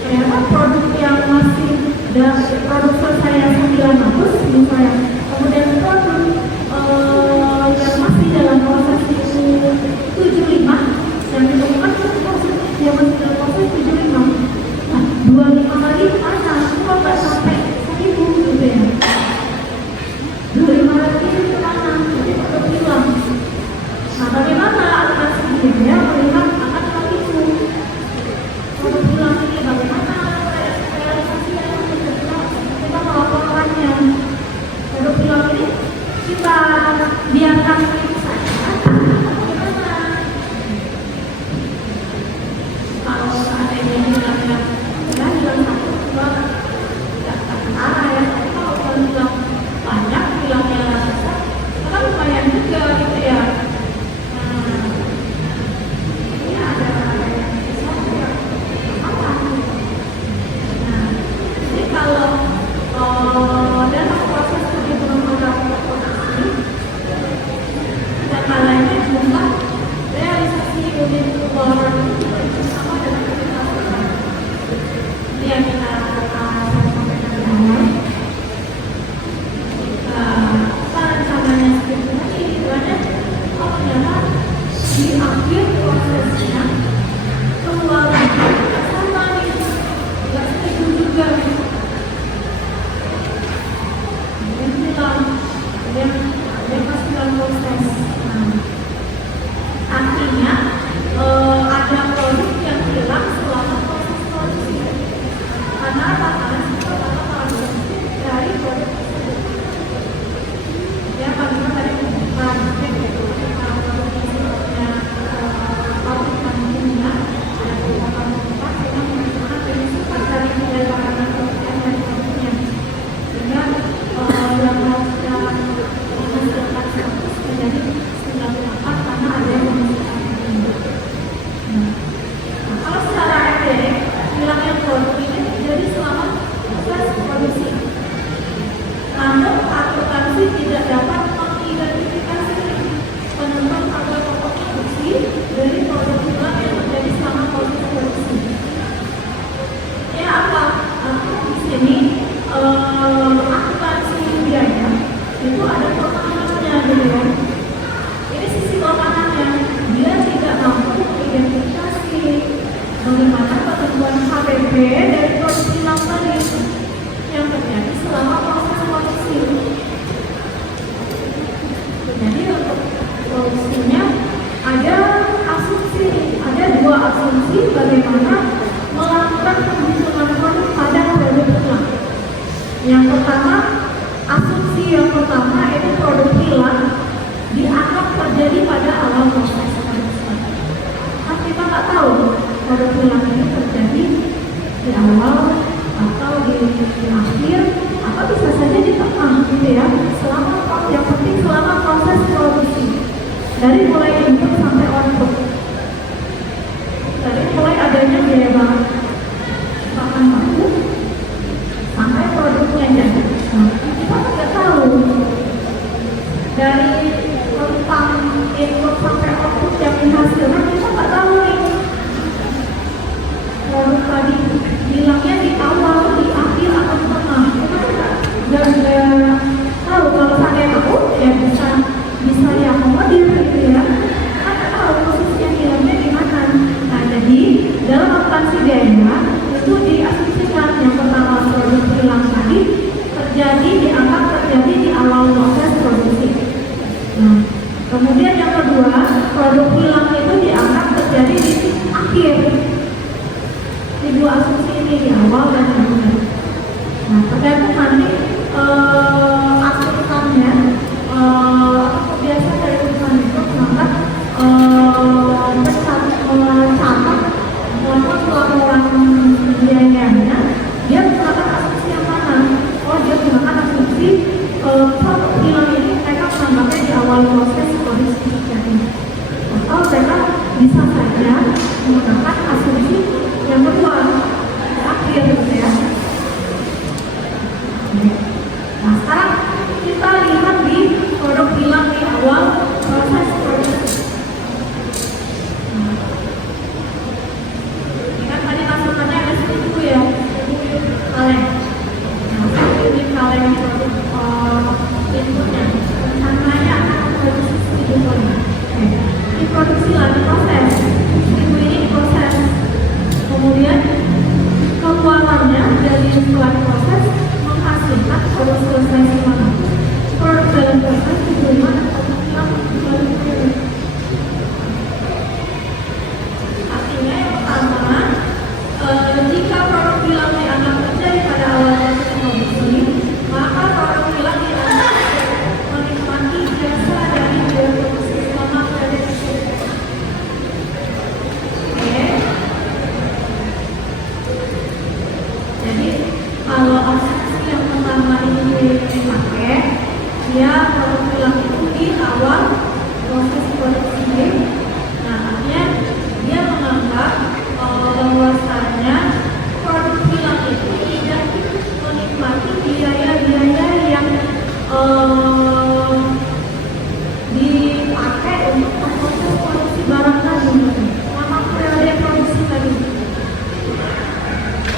Ternyata produk yang masih produk selesai 900 misalnya, kemudian produk yang masih dalam proses itu 75 yang ditemukan proses yang masih dalam proses 75. Nah, 25 lagi mana? Kok nggak sampai 1000 gitu ya? 25 lagi itu mana? Jadi produk hilang. Nah, bagaimana alokasinya melihat akan hal itu? Produk hilang ini bagaimana realisasinya? Kita melaporkannya. Produk hilang ini kita biarkan begitu saja. Bagaimana? Kalau seandainya hilangnya hilang 1, 2, tidak terkena ya. Tapi kalau hilang banyak, hilangnya besar, kan lumayan juga gitu ya. Nah, ini ada yang besar ya. Apa? Nah, jadi kalau dalam proses perhitungan produksi dalam proses. Nah, artinya ada produk yang hilang selama proses produksi. Karena apa? Karena sifat atau karakteristik dari produk tersebut. Ya, bagaimana tadi pembukaan gitu. Ketika produknya pabrikan kimia, ada beberapa yang menggunakan sifat dari makanan yang dari produknya. Sehingga yang harusnya menghasilkan 100 menjadi 98 karena ada yang menggunakan ini. Nah, kalau secara empirik, hilangnya produk ini terjadi selama proses produksi. Namun, akuntansi tidak dapat mengidentifikasi penentu atau pokok produksi dari produk hilang yang terjadi selama proses produksi. Ya apa? Di sini akuntansi biaya itu ada kelemahannya gitu ya. Ini sisi kelemahannya, dia tidak mampu mengidentifikasi bagaimana ketentuan HPP dari produk hilang tadi yang terjadi selama proses produksi. Jadi untuk produksinya ada asumsi, ada dua asumsi bagaimana melakukan penghitungan produk pada produk hilang. Yang pertama, asumsi yang pertama itu produk hilang dianggap terjadi pada awal proses produksi. Kan kita nggak tahu produk hilang ini terjadi di awal atau di akhir atau bisa saja di tengah gitu ya. Yang penting selama proses produksi dari mulai input sampai output, dari mulai adanya biaya bahan baku sampai produknya jadi. Nah, kita nggak tahu dari tentang input sampai output yang dihasilkan, kita nggak tahu nih produk tadi bilangnya di awal, di akhir atau di tengah. Kita nggak tahu. Kalau saya tahu ya bisa diakomodir gitu ya. Kita tahu posisinya bilangnya di mana. Nah, jadi dalam akuntansi biaya itu diasumsikan yang pertama produk hilang tadi dianggap terjadi di awal proses produksi. Nah, kemudian yang kedua, produk hilang itu dianggap terjadi di akhir. Di dua asumsi ini, di awal dan di akhir. Nah, tergantung nanti akuntannya kebiasaan dari perusahaan itu mengangkat mencatat maupun pelaporan biayanya, dia menggunakan asumsi yang mana? Oh, dia menggunakan asumsi produk hilang ini mereka menganggapnya di awal proses produksi terjadi. Atau mereka bisa saja menggunakan asumsi yang kedua, di akhir gitu ya. Nah, sekarang kita lihat di produk hilang di awal proses produksi. Ini kan tadi masukannya ada 1000 ya, 1000 kaleng. Nah, 1000 unit kaleng produk inputnya. Rencananya akan memproduksi 1000 ton. Diproduksi lagi proses. 1000 ini diproses. Kemudian keluarannya dari setelah proses menghasilkan produk selesai di mana? Produk dalam proses diterima dan produk hilang diterima. Artinya yang pertama, jika produk hilang dianggap terjadi pada awal proses produksi, maka produk hilang dianggap menikmati jasa dari biaya produksi selama periode tersebut. Oke. Jadi kalau asumsi yang pertama ini dipakai, dia produk hilang itu di awal proses produksi. Nah, artinya dia menganggap bahwasanya produk hilang itu tidak menikmati biaya-biaya yang dipakai untuk memproses produksi barang tadi selama periode produksi tadi.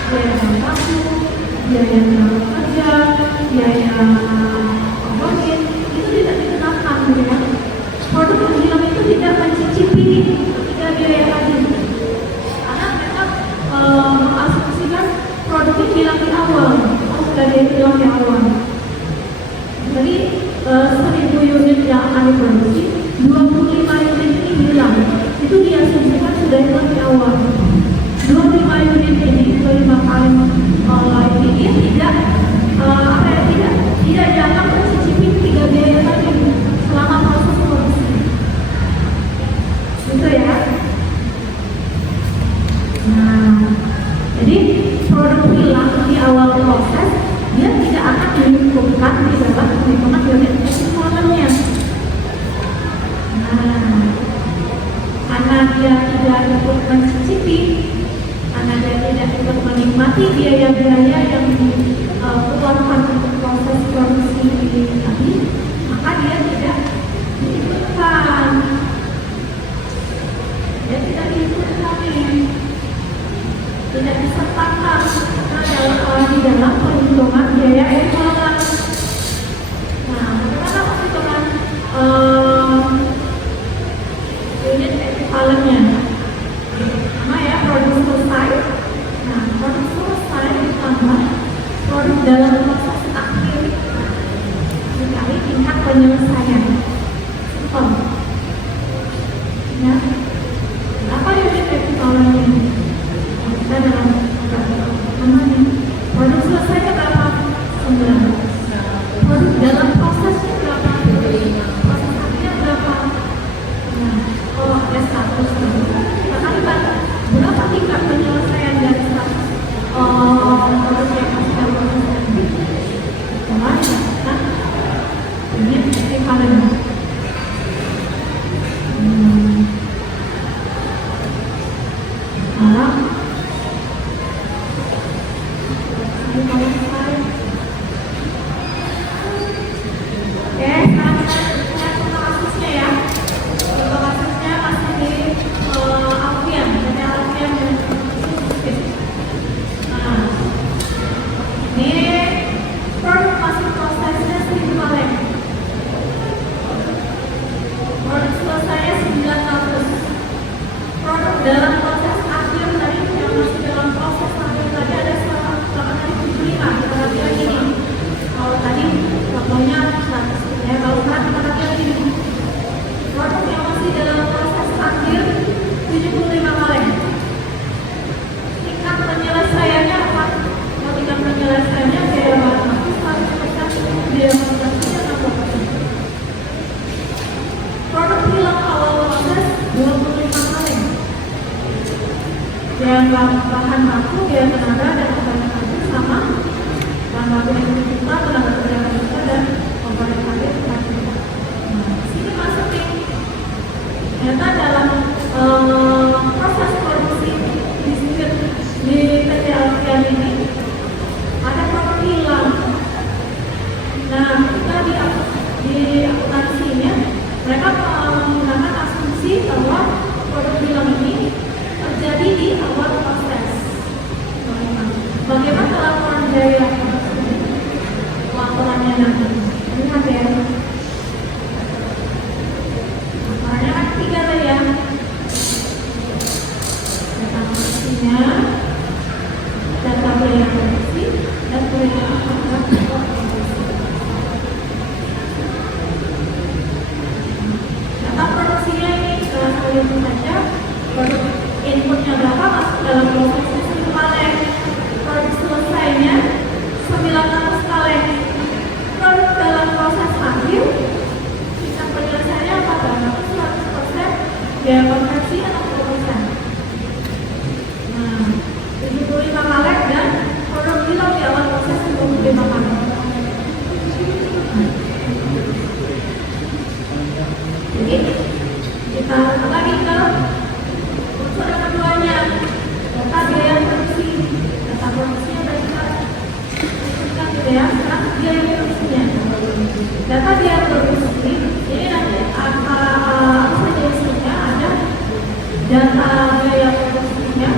Biaya bahan baku, biaya tenaga kerja, biaya overhead itu tidak dikenakan gitu ya. Produk yang hilang itu tidak mencicipi ketiga biaya tadi. Karena mereka mengasumsikan produknya hilang di awal, sudah dia hilang di awal. Jadi 1000 unit yang akan diproduksi tidak disertakan di dalam perhitungan biaya ekuivalen. Nah, bagaimana perhitungan unit ekuivalennya? Pertama ya, produk selesai. Nah, produk selesai ditambah produk dalam proses akhir dikali tingkat penyelesaian. Simpel. Ya. Apa unit ekuivalennya? Kita dalam namanya produk selesai berapa? 9. Produk dalam prosesnya berapa? 5. Proses akhirnya berapa? Nah, kalau ada 100, kita kalikan berapa tingkat penyelesaian dari 100 produk yang masih dalam proses ini? Mulai dapatkan unit ekuivalen. Dalam proses akhir tadi yang masih dalam proses akhir tadi ada 875. Kita perhatikan ini. Kalau tadi contohnya 100 ya, kalau sekarang kita perhatikan ini. Produk yang masih dalam proses akhir 75 kali. Tingkat penyelesaiannya apa? Kalau tingkat penyelesaiannya biaya bahan baku 100%, biaya produksinya 60%. Produk hilang awal proses 25 kali. Biaya bahan baku, biaya tenaga dan komponen habis sama. Bahan baku yang kita, tenaga kerja yang kita, dan komponen habis kita. Nah, sini masuk nih. Ternyata dalam proses produksi di PT Alfian ini ada produk hilang. Nah, kita di akuntansinya mereka menggunakan asumsi bahwa produk hilang ini terjadi di awal proses. Bagaimana laporan dari laporannya nanti? Lihat ya. Laporannya kan 3 tadi ya. Data produksinya, data biaya produksi, dan biaya produksi. Data produksinya ini salah satu saja. Produk inputnya berapa masuk dalam proses sistem kaleng. Produk selesainya 900 kaleng. Produk dalam proses akhir tingkat penyelesaiannya apa? 100%, biaya konversi 60%. Nah, 75 kaleng dan produk hilang di awal proses 25 kaleng. Jadi kita lagi ke unsur keduanya, data biaya produksi. Data produksinya dari kita gitu ya, sekarang biaya produksinya. Data biaya produksi ini nanti apa saja isinya? Ada data biaya produksinya,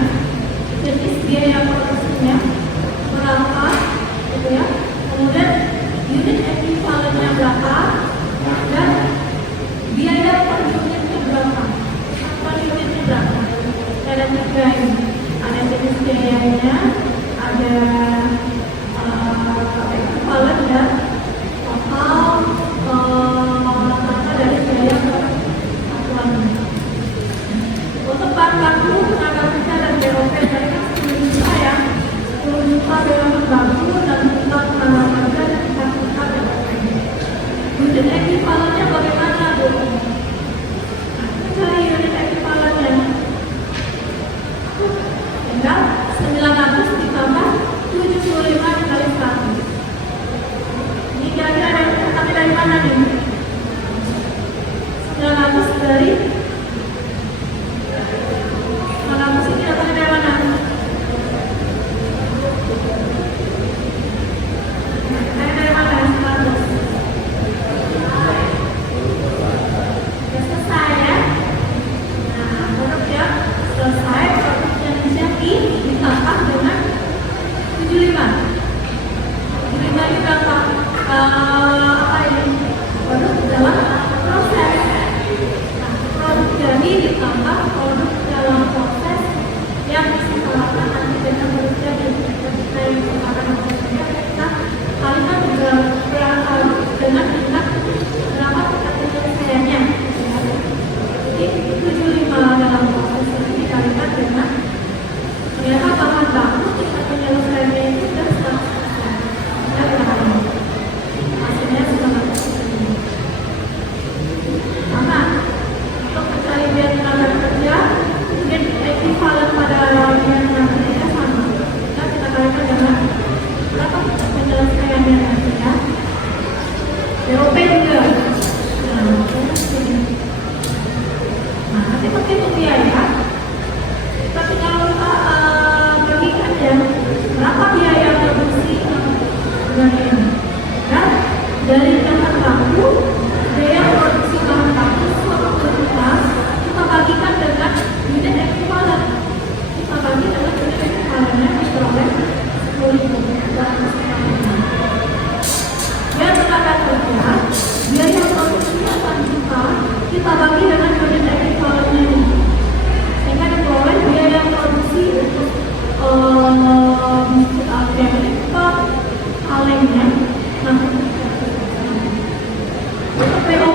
jenis biaya produksinya berapa, gitu ya. Kemudian unit ekuivalennya berapa dan biaya per unitnya berapa. Per unitnya berapa? Ada 3 ini. Ada jenis biayanya, ada ekuivalen dan total data dari biaya per satuannya. Untuk bahan baku, tenaga kerja dan BOP tadi kan 10 juta ya. 10 juta biaya baku dan total tenaga kerja dan 4 juta BOP. Unit ekuivalennya bagaimana, Bu? Cari unit ekuivalennya. Tinggal 900 ditambah 75 dikali 100. Ini kira-kira kami dari mana nih? 900 dari 900 ini datangnya dari mana? Dari mana 900?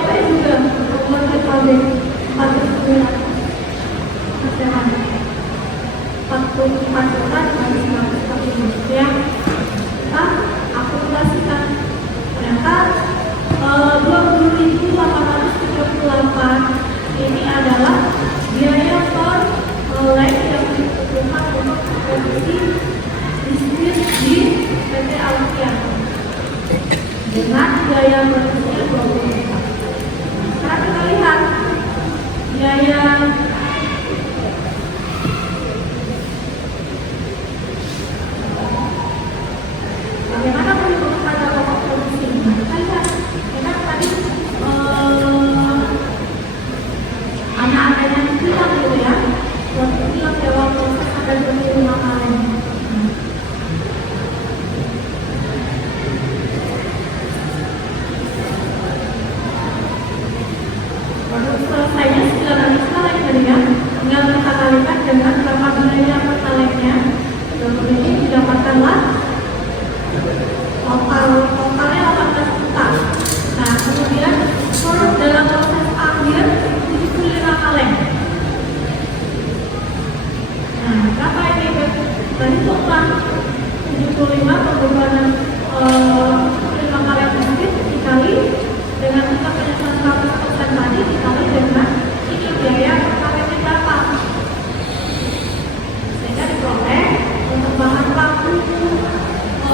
LP juga membuat pabrik 49 persenan 44 juta dibagi 140 yang kita akumulasikan ternyata 20.838 ini adalah biaya per lab yang dibutuhkan untuk produksi bisnis di PT Alfian dengan biaya produksinya 20 juta. Sekarang kita lihat biaya bagaimana perhitungan pada pokok produksi. Nah, kita lihat ya kan tadi anak-anaknya bilang gitu ya, waktu bilang ya waktu proses ada 25 kali. Selesainya 19 kaleng tadi ya, tinggal kita kalikan dengan berapa biaya per kalengnya, lalu ini didapatkanlah totalnya 18 juta. Nah kemudian dalam proses akhir 75 kaleng. Nah berapa ini? Tadi total 75 pembebanan 75 kaleng sedikit dikali dengan kita penyesuaian 100% tadi dikali dengan ini biaya per kalengnya berapa, sehingga diperoleh untuk bahan baku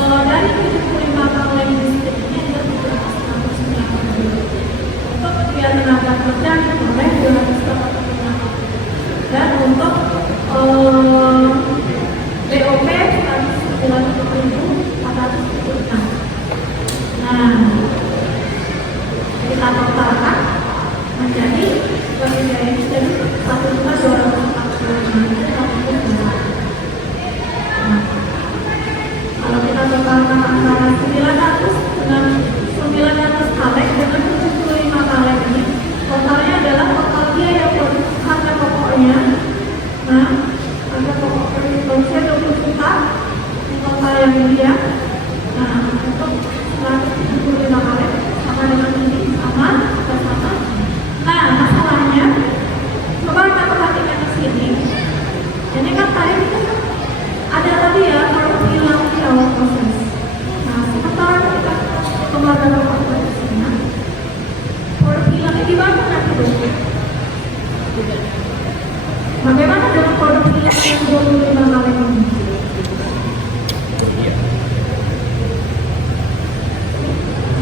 dari 75 kaleng sedikit ini adalah 190. Untuk biaya tenaga kerja diperoleh 285. Dan untuk BOP 190.476. Nah kita totalkan menjadi sebagai biaya ini jadi 1.245. Nah, kalau kita totalkan antara 900 dengan 900 kaleng dengan 75 kaleng ini, totalnya adalah total biaya harga pokoknya. Nah, harga pokok produksinya 20 juta total yang ini ya. Nah, untuk 175 kaleng sama dengan ini sama. Nah, masalahnya coba kita perhatikan di sini. Ini kan tadi ada tadi ya kalau hilang di awal proses. Nah, sementara kita kembali ke prosesnya, kalau hilangnya di mana nanti dulu? Bagaimana dengan produk hilang yang 25 kali ini?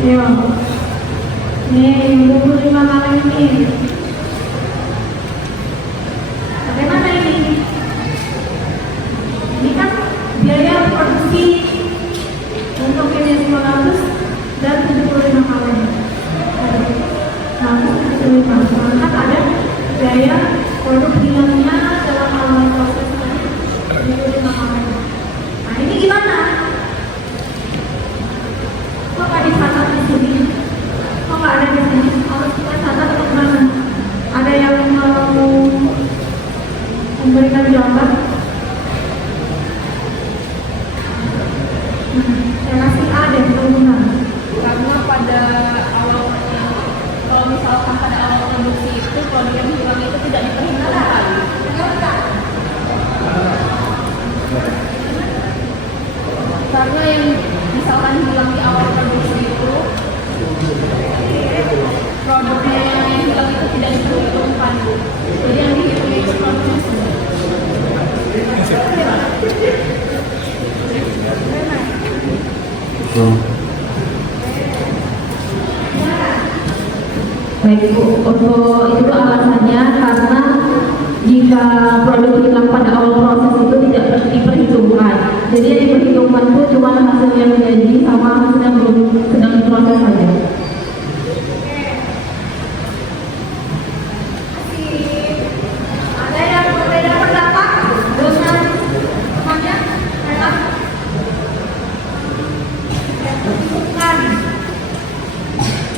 Yo, nih 25 kali ini. Bagaimana ini? Ini kan biaya produksi untuk ini 900 dan 75 kali. Nah, 75. Maka ada biaya produk hilangnya dalam awal proses tadi 75 kali. Nah, ini gimana? Kok nggak dicatat di sini? Kok nggak ada di sini? Harus kita catat atau gimana? Ada yang mau memberikan jawaban? Saya kasih A deh, benar. Karena pada awal, kalau misalkan pada awal produksi itu produk yang hilang itu tidak diperhitungkan. Karena yang misalkan hilang di awal produksi itu produknya yang hilang itu tidak diperhitungkan. Jadi yang dihitung itu produknya semua. Baik Bu, untuk itu alasannya karena jika produk hilang pada awal proses itu tidak diperhitungkan. Jadi yang diperhitungkan itu cuma hasil yang jadi sama hasil yang belum sedang diproses saja. Ada yang berbeda pendapat dengan temannya? Bukan.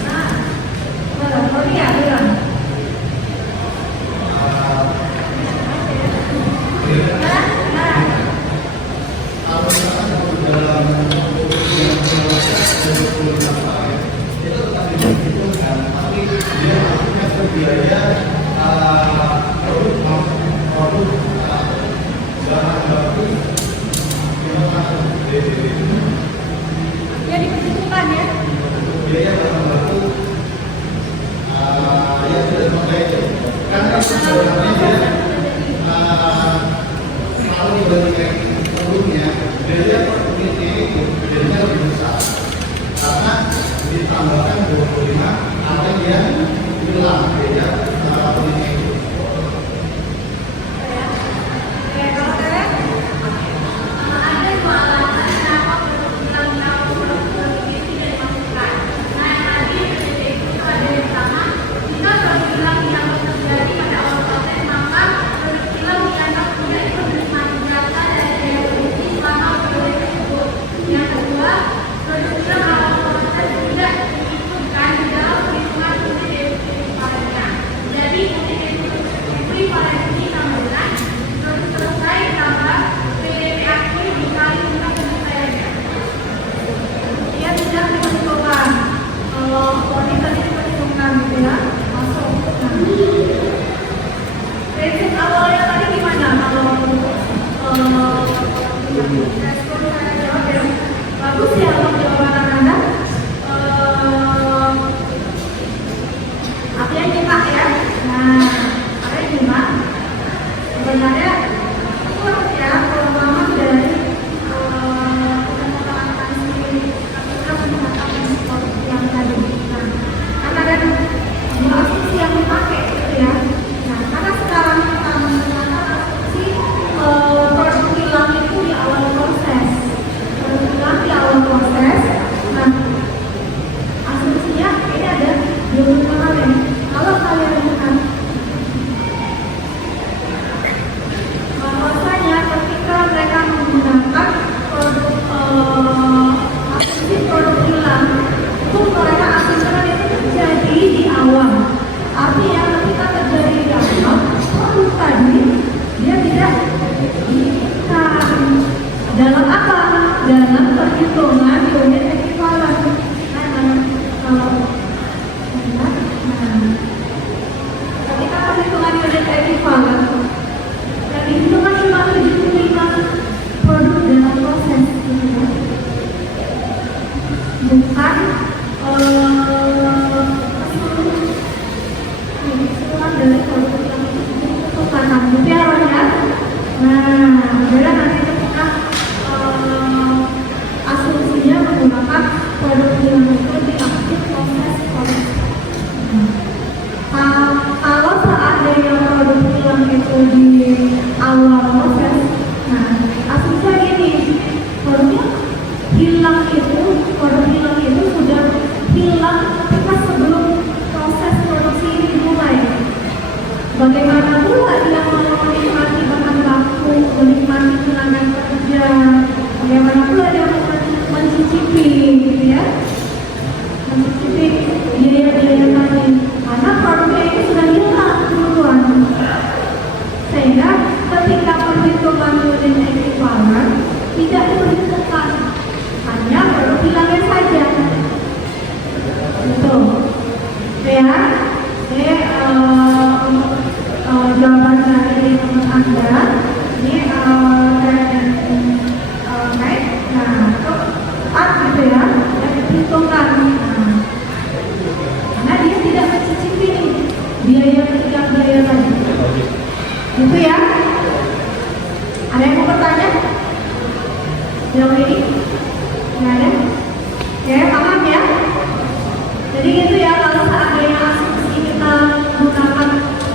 Nah, dia bilang. biaya produk bahan baku Ya diperhitungkan ya. biaya bahan baku yang sudah dipakai karena sebenarnya dia kalau dibandingkan produknya biaya per unitnya itu biayanya lebih besar karena ditambahkan 25 ada yang hilang beda unitnya itu. Bagus ya untuk jawaban Anda. Artinya nyimak ya. Nah, artinya nyimak. Sebenarnya kurang ya pemahaman dari yang tadi. Nah, karena ada dua asumsi yang dipakai gitu ya. Nah, karena sekarang kita menggunakan asumsi produk hilang itu di awal proses. Di awal proses, nah asumsinya ini ada dua hal ya. Kalau kalian lihat bahwasanya ketika mereka menggunakan produk asumsi produk hilang itu mereka asumsikan itu terjadi di awal. Artinya ketika terjadi di awal produk tadi dia tidak diikat dalam apa? Dalam perhitungan unit ekuivalen. Ketika perhitungan unit ekuivalen yang dihitungan cuma 75 produk dalam proses, bukan keseluruhan dari produk yang dihitungan. Gitu ya. Nah, beda nanti ketika asumsinya menggunakan produk hilang itu di akhir proses produksi. Kalau seandainya produk hilang itu di awal proses, nah asumsinya gini, produk hilang itu sudah hilang ketika sebelum proses produksi ini dimulai. Bagaimana pula dia menikmati bahan baku, menikmati tenaga kerja, bagaimana pula dia mencicipi, gitu ya, mencicipi biaya-biaya tadi, karena produknya itu sudah hilang duluan, sehingga ketika perhitungan unit ekuivalen tidak diperhitungkan, hanya produk hilangnya saja, gitu, ya. Jawaban dari teman Anda ini naik, nah itu tepat gitu ya, yang diperhitungkan. Karena dia tidak mencicipi biaya setiap biaya tadi, gitu ya. Ada yang mau bertanya? Jauh ini? Nggak ada? Oke, paham ya? Jadi gitu ya, kalau seandainya asumsi kita gunakan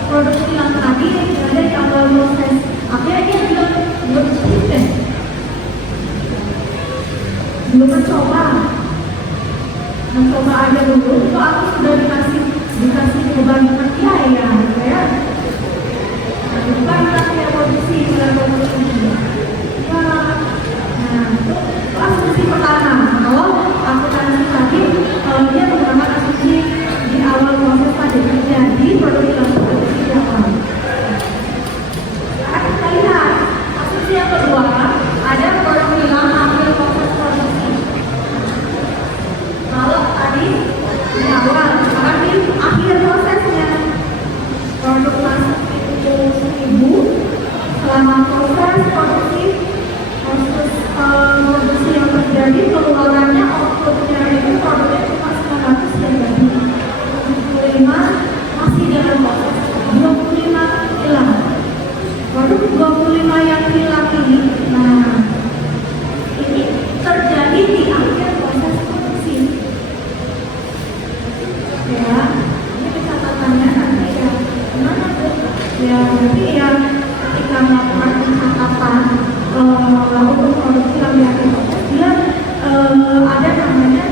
produk hilang tadi ada di awal proses, akhirnya dia belum sukses, belum mencoba aja dulu. Itu aku sudah dikasih beban kerja ya, bukan latihan produksi ya. Nah, itu asumsi pertama. Kalau aku tanya tadi, dia menggunakan asumsi di Ya, berarti ya ketika melakukan pencatatan untuk produksi yang diakibatkan dia ada namanya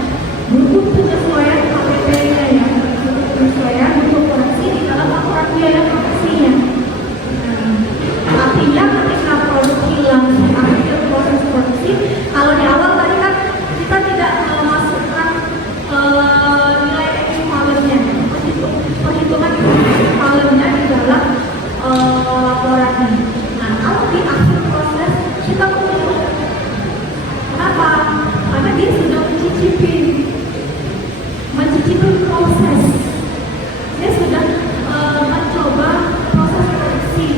butuh penyesuaian KPP-nya ya, butuh penyesuaian untuk koreksi di dalam laporan biaya produksinya. Artinya ketika produk hilang di akhir proses produksi, kalau di awal tadi kan kita tidak memasukkan nilai ekuivalennya, perhitungan ekuivalennya di dalam laporannya. Nah, kalau di akhir proses kita perlu, kenapa? Karena dia sudah mencicipi proses, dia sudah mencoba proses produksi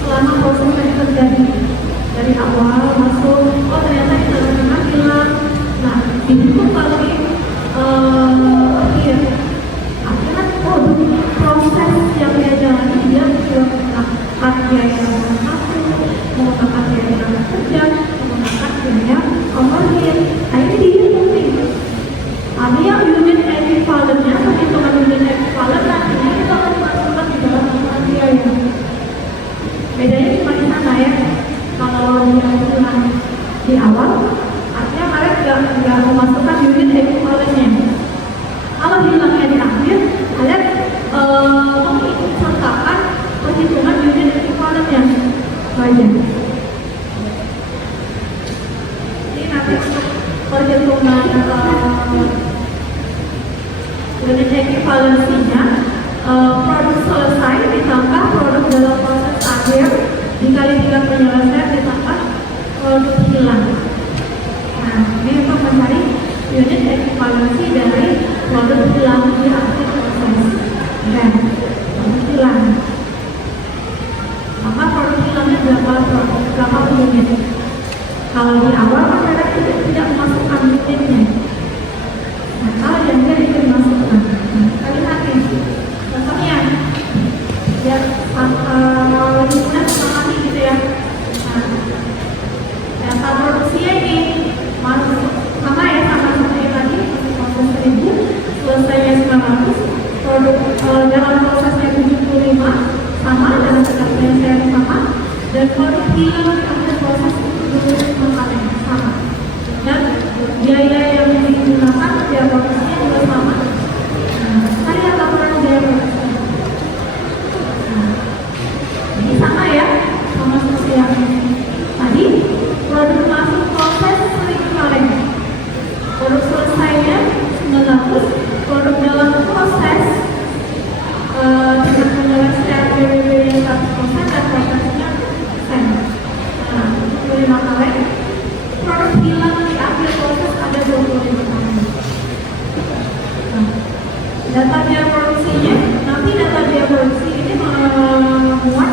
selama proses yang terjadi dari awal masuk, oh ternyata kita pernah hilang. Nah, itu bagi akhir akhirnya proses yang dia jalani dia sudah menggunakan biaya satu, menggunakan biaya tenaga kerja, menggunakan biaya overhead. Nah, ini dihitung nih. Artinya unit ekuivalennya, perhitungan unit ekuivalen nantinya itu akan dimasukkan di dalam laporan biaya. Bedanya cuma di sana ya. Kalau dia hilang di awal, artinya kalian nggak memasukkan unit ekuivalennya. Kalau hilangnya di akhir, kalian mengikut sertakan perhitungan unit ekuivalennya. Saja. Ini nanti untuk perhitungan unit ekuivalensinya, produk selesai ditambah produk dalam proses akhir dikali 3 penyelesaian ditambah produk hilang. Nah, ini untuk mencari unit ekuivalensi dari produk hilang di akhir proses dan produk hilang. Maka produk hilangnya berapa unit? Kalau di awal masyarakat tidak memasukkan unitnya. Nah, kalau yang dia itu dimasukkan, kali lagi, contohnya, ya lingkungan sama gitu ya. Nah, data produksinya ini masuk sama ya, sama seperti tadi, proses 1000, selesainya 900, produk dalam prosesnya 75, sama dalam penyelesaian sama, dan produk hilang di akhir proses itu sama. Dan biaya yang digunakan biaya produksinya juga sama. Nah, kalian laporan biaya produksi. Nah, ini sama ya, sama seperti yang tadi. Produk masuk proses ekuivalen. Produk selesainya 900, produk dalam proses dengan penyelesaian BBB yang 100% dan prosesnya 100%. Nah, 25 kali. Produk hilang di akhir proses ada 25 kali. Nah, data biaya produksinya, nanti data biaya produksi ini memuat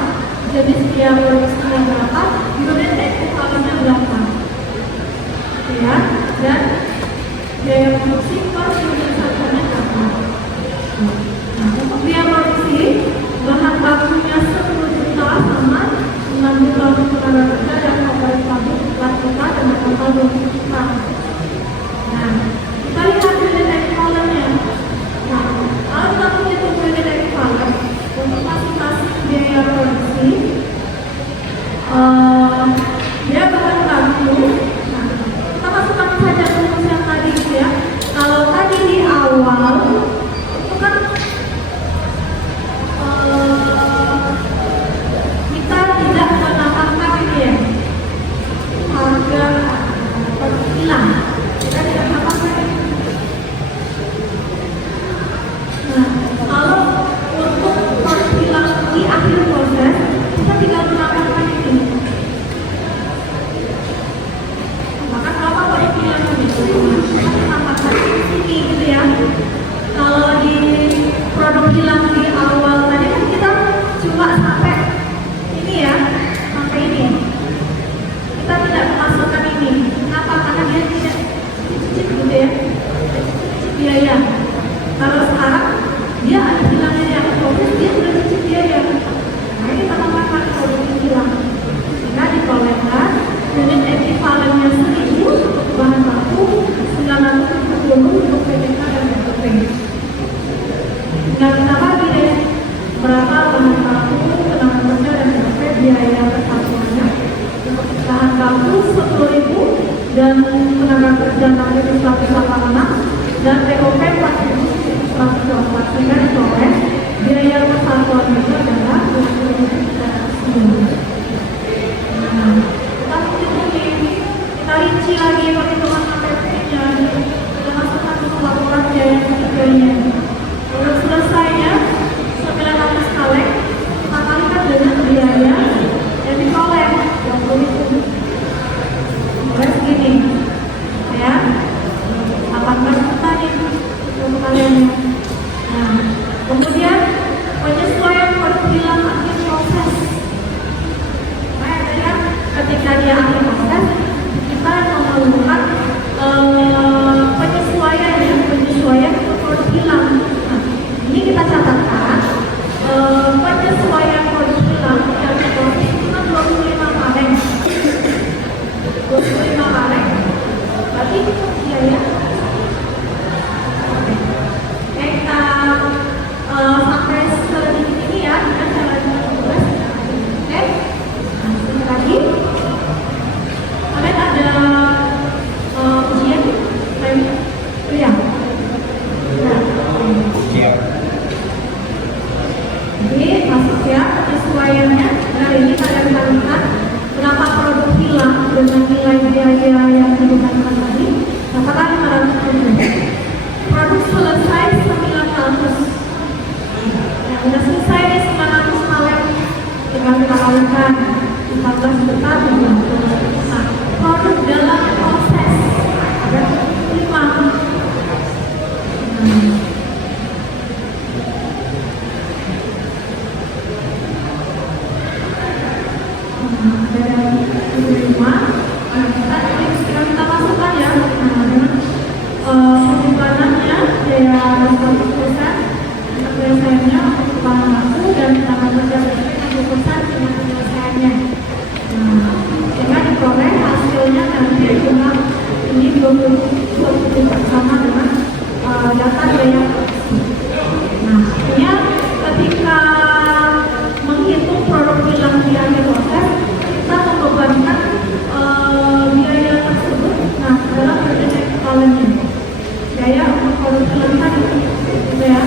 jenis biaya produksinya berapa, unit ekuivalennya berapa, ya, dan biaya produksi per unit sasarannya berapa. Nah, untuk biaya produksi, bahan bakunya 10 juta sama 6 juta untuk tenaga kerja dan pabrik pabrik 4 juta dengan total 20 juta. Nah, kita lihat unit ekuivalennya. Nah, kalau kita menghitung unit ekuivalen untuk masing-masing biaya produksi, penilaiannya. Nah ini kalian bisa lihat berapa produk hilang dengan nilai biaya yang digunakan tadi. Katakan 500.000. Produk selesai 900. Yang udah selesai nih 900 kalian tinggal kita kalikan 14 juta 30. Nah, produk dalam proses ada 5. Ada yang 75. Kita masukkan ya. Nah, dengan penyimpanan biaya 1% untuk penyelesaiannya untuk bahan baku dan tenaga kerja 60% dengan penyelesaiannya. Nah, sehingga diperoleh hasilnya nanti jumlah ini 20 sama dengan data biaya. Nah, artinya ketika menghitung produk hilang di akhir proses, kita membebankan biaya tersebut. Nah, dalam berbagai kolomnya. Biaya untuk produk hilang tadi, gitu ya,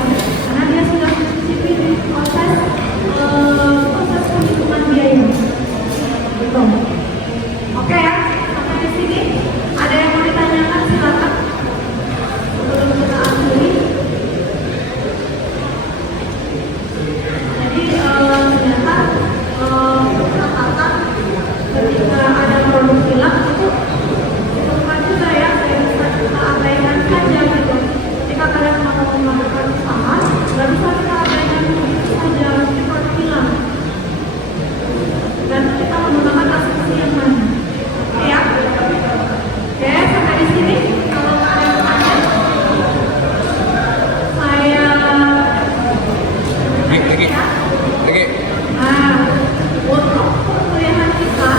karena dia sudah mencicipi proses penghitungan biaya, gitu. Oke ya, sampai di sini. Ada yang mau ditanyakan silakan sebelum kita akhiri. Jadi ternyata catatan ketika ada produk hilang itu bukan juga ya, kita abaikan saja gitu. Jika kalian mau melakukan usaha, nggak bisa kita abaikan begitu saja, ini produk hilang. Dan kita menggunakan asumsi yang mana? Oke ya? Oke, sampai di sini. Kalau ada yang tanya, saya Lagi. Nah, untuk perkuliahan kita,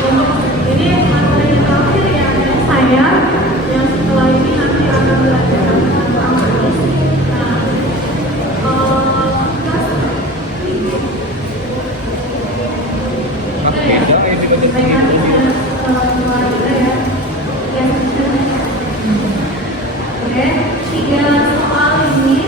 untuk ini materi yang terakhir ya, saya yang setelah ini nanti akan belajar tentang amatis. Nah, saya nanti setelah kita ya, oke, 3 soal ini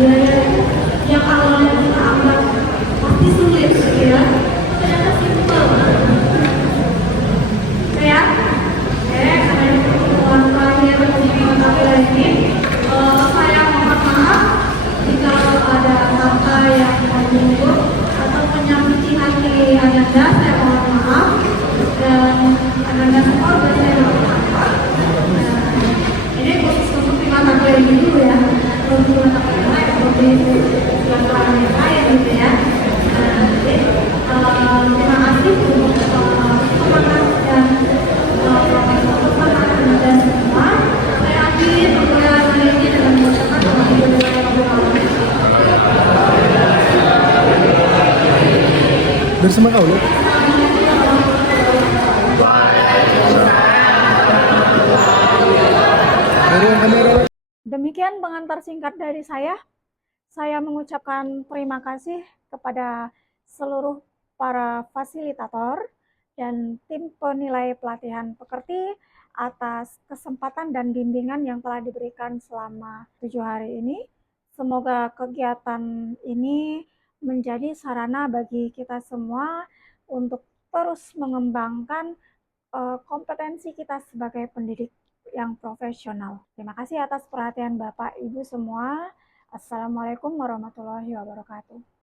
biaya yang awalnya kita anggap pasti sulit gitu ya, ternyata simpel. Oke ya, oke, karena ini pertemuan terakhir di mata ini, saya mohon maaf jika ada kata yang menyinggung atau menyakiti hati Ananda, saya mohon maaf, dan Ananda semua sudah saya maafkan. Ini khusus untuk di mata kuliah ini dulu ya, untuk mata kuliah lain seperti yang lain gitu ya. Jadi terima kasih untuk semangat dan kesemangat Anda semua. Saya akhiri perkuliahan hari ini dengan mengucapkan alhamdulillah. Bersama kau ya? Demikian pengantar singkat dari saya. Saya mengucapkan terima kasih kepada seluruh para fasilitator dan tim penilai pelatihan pekerti atas kesempatan dan bimbingan yang telah diberikan selama 7 hari ini. Semoga kegiatan ini menjadi sarana bagi kita semua untuk terus mengembangkan kompetensi kita sebagai pendidik yang profesional. Terima kasih atas perhatian Bapak Ibu semua. Assalamualaikum warahmatullahi wabarakatuh.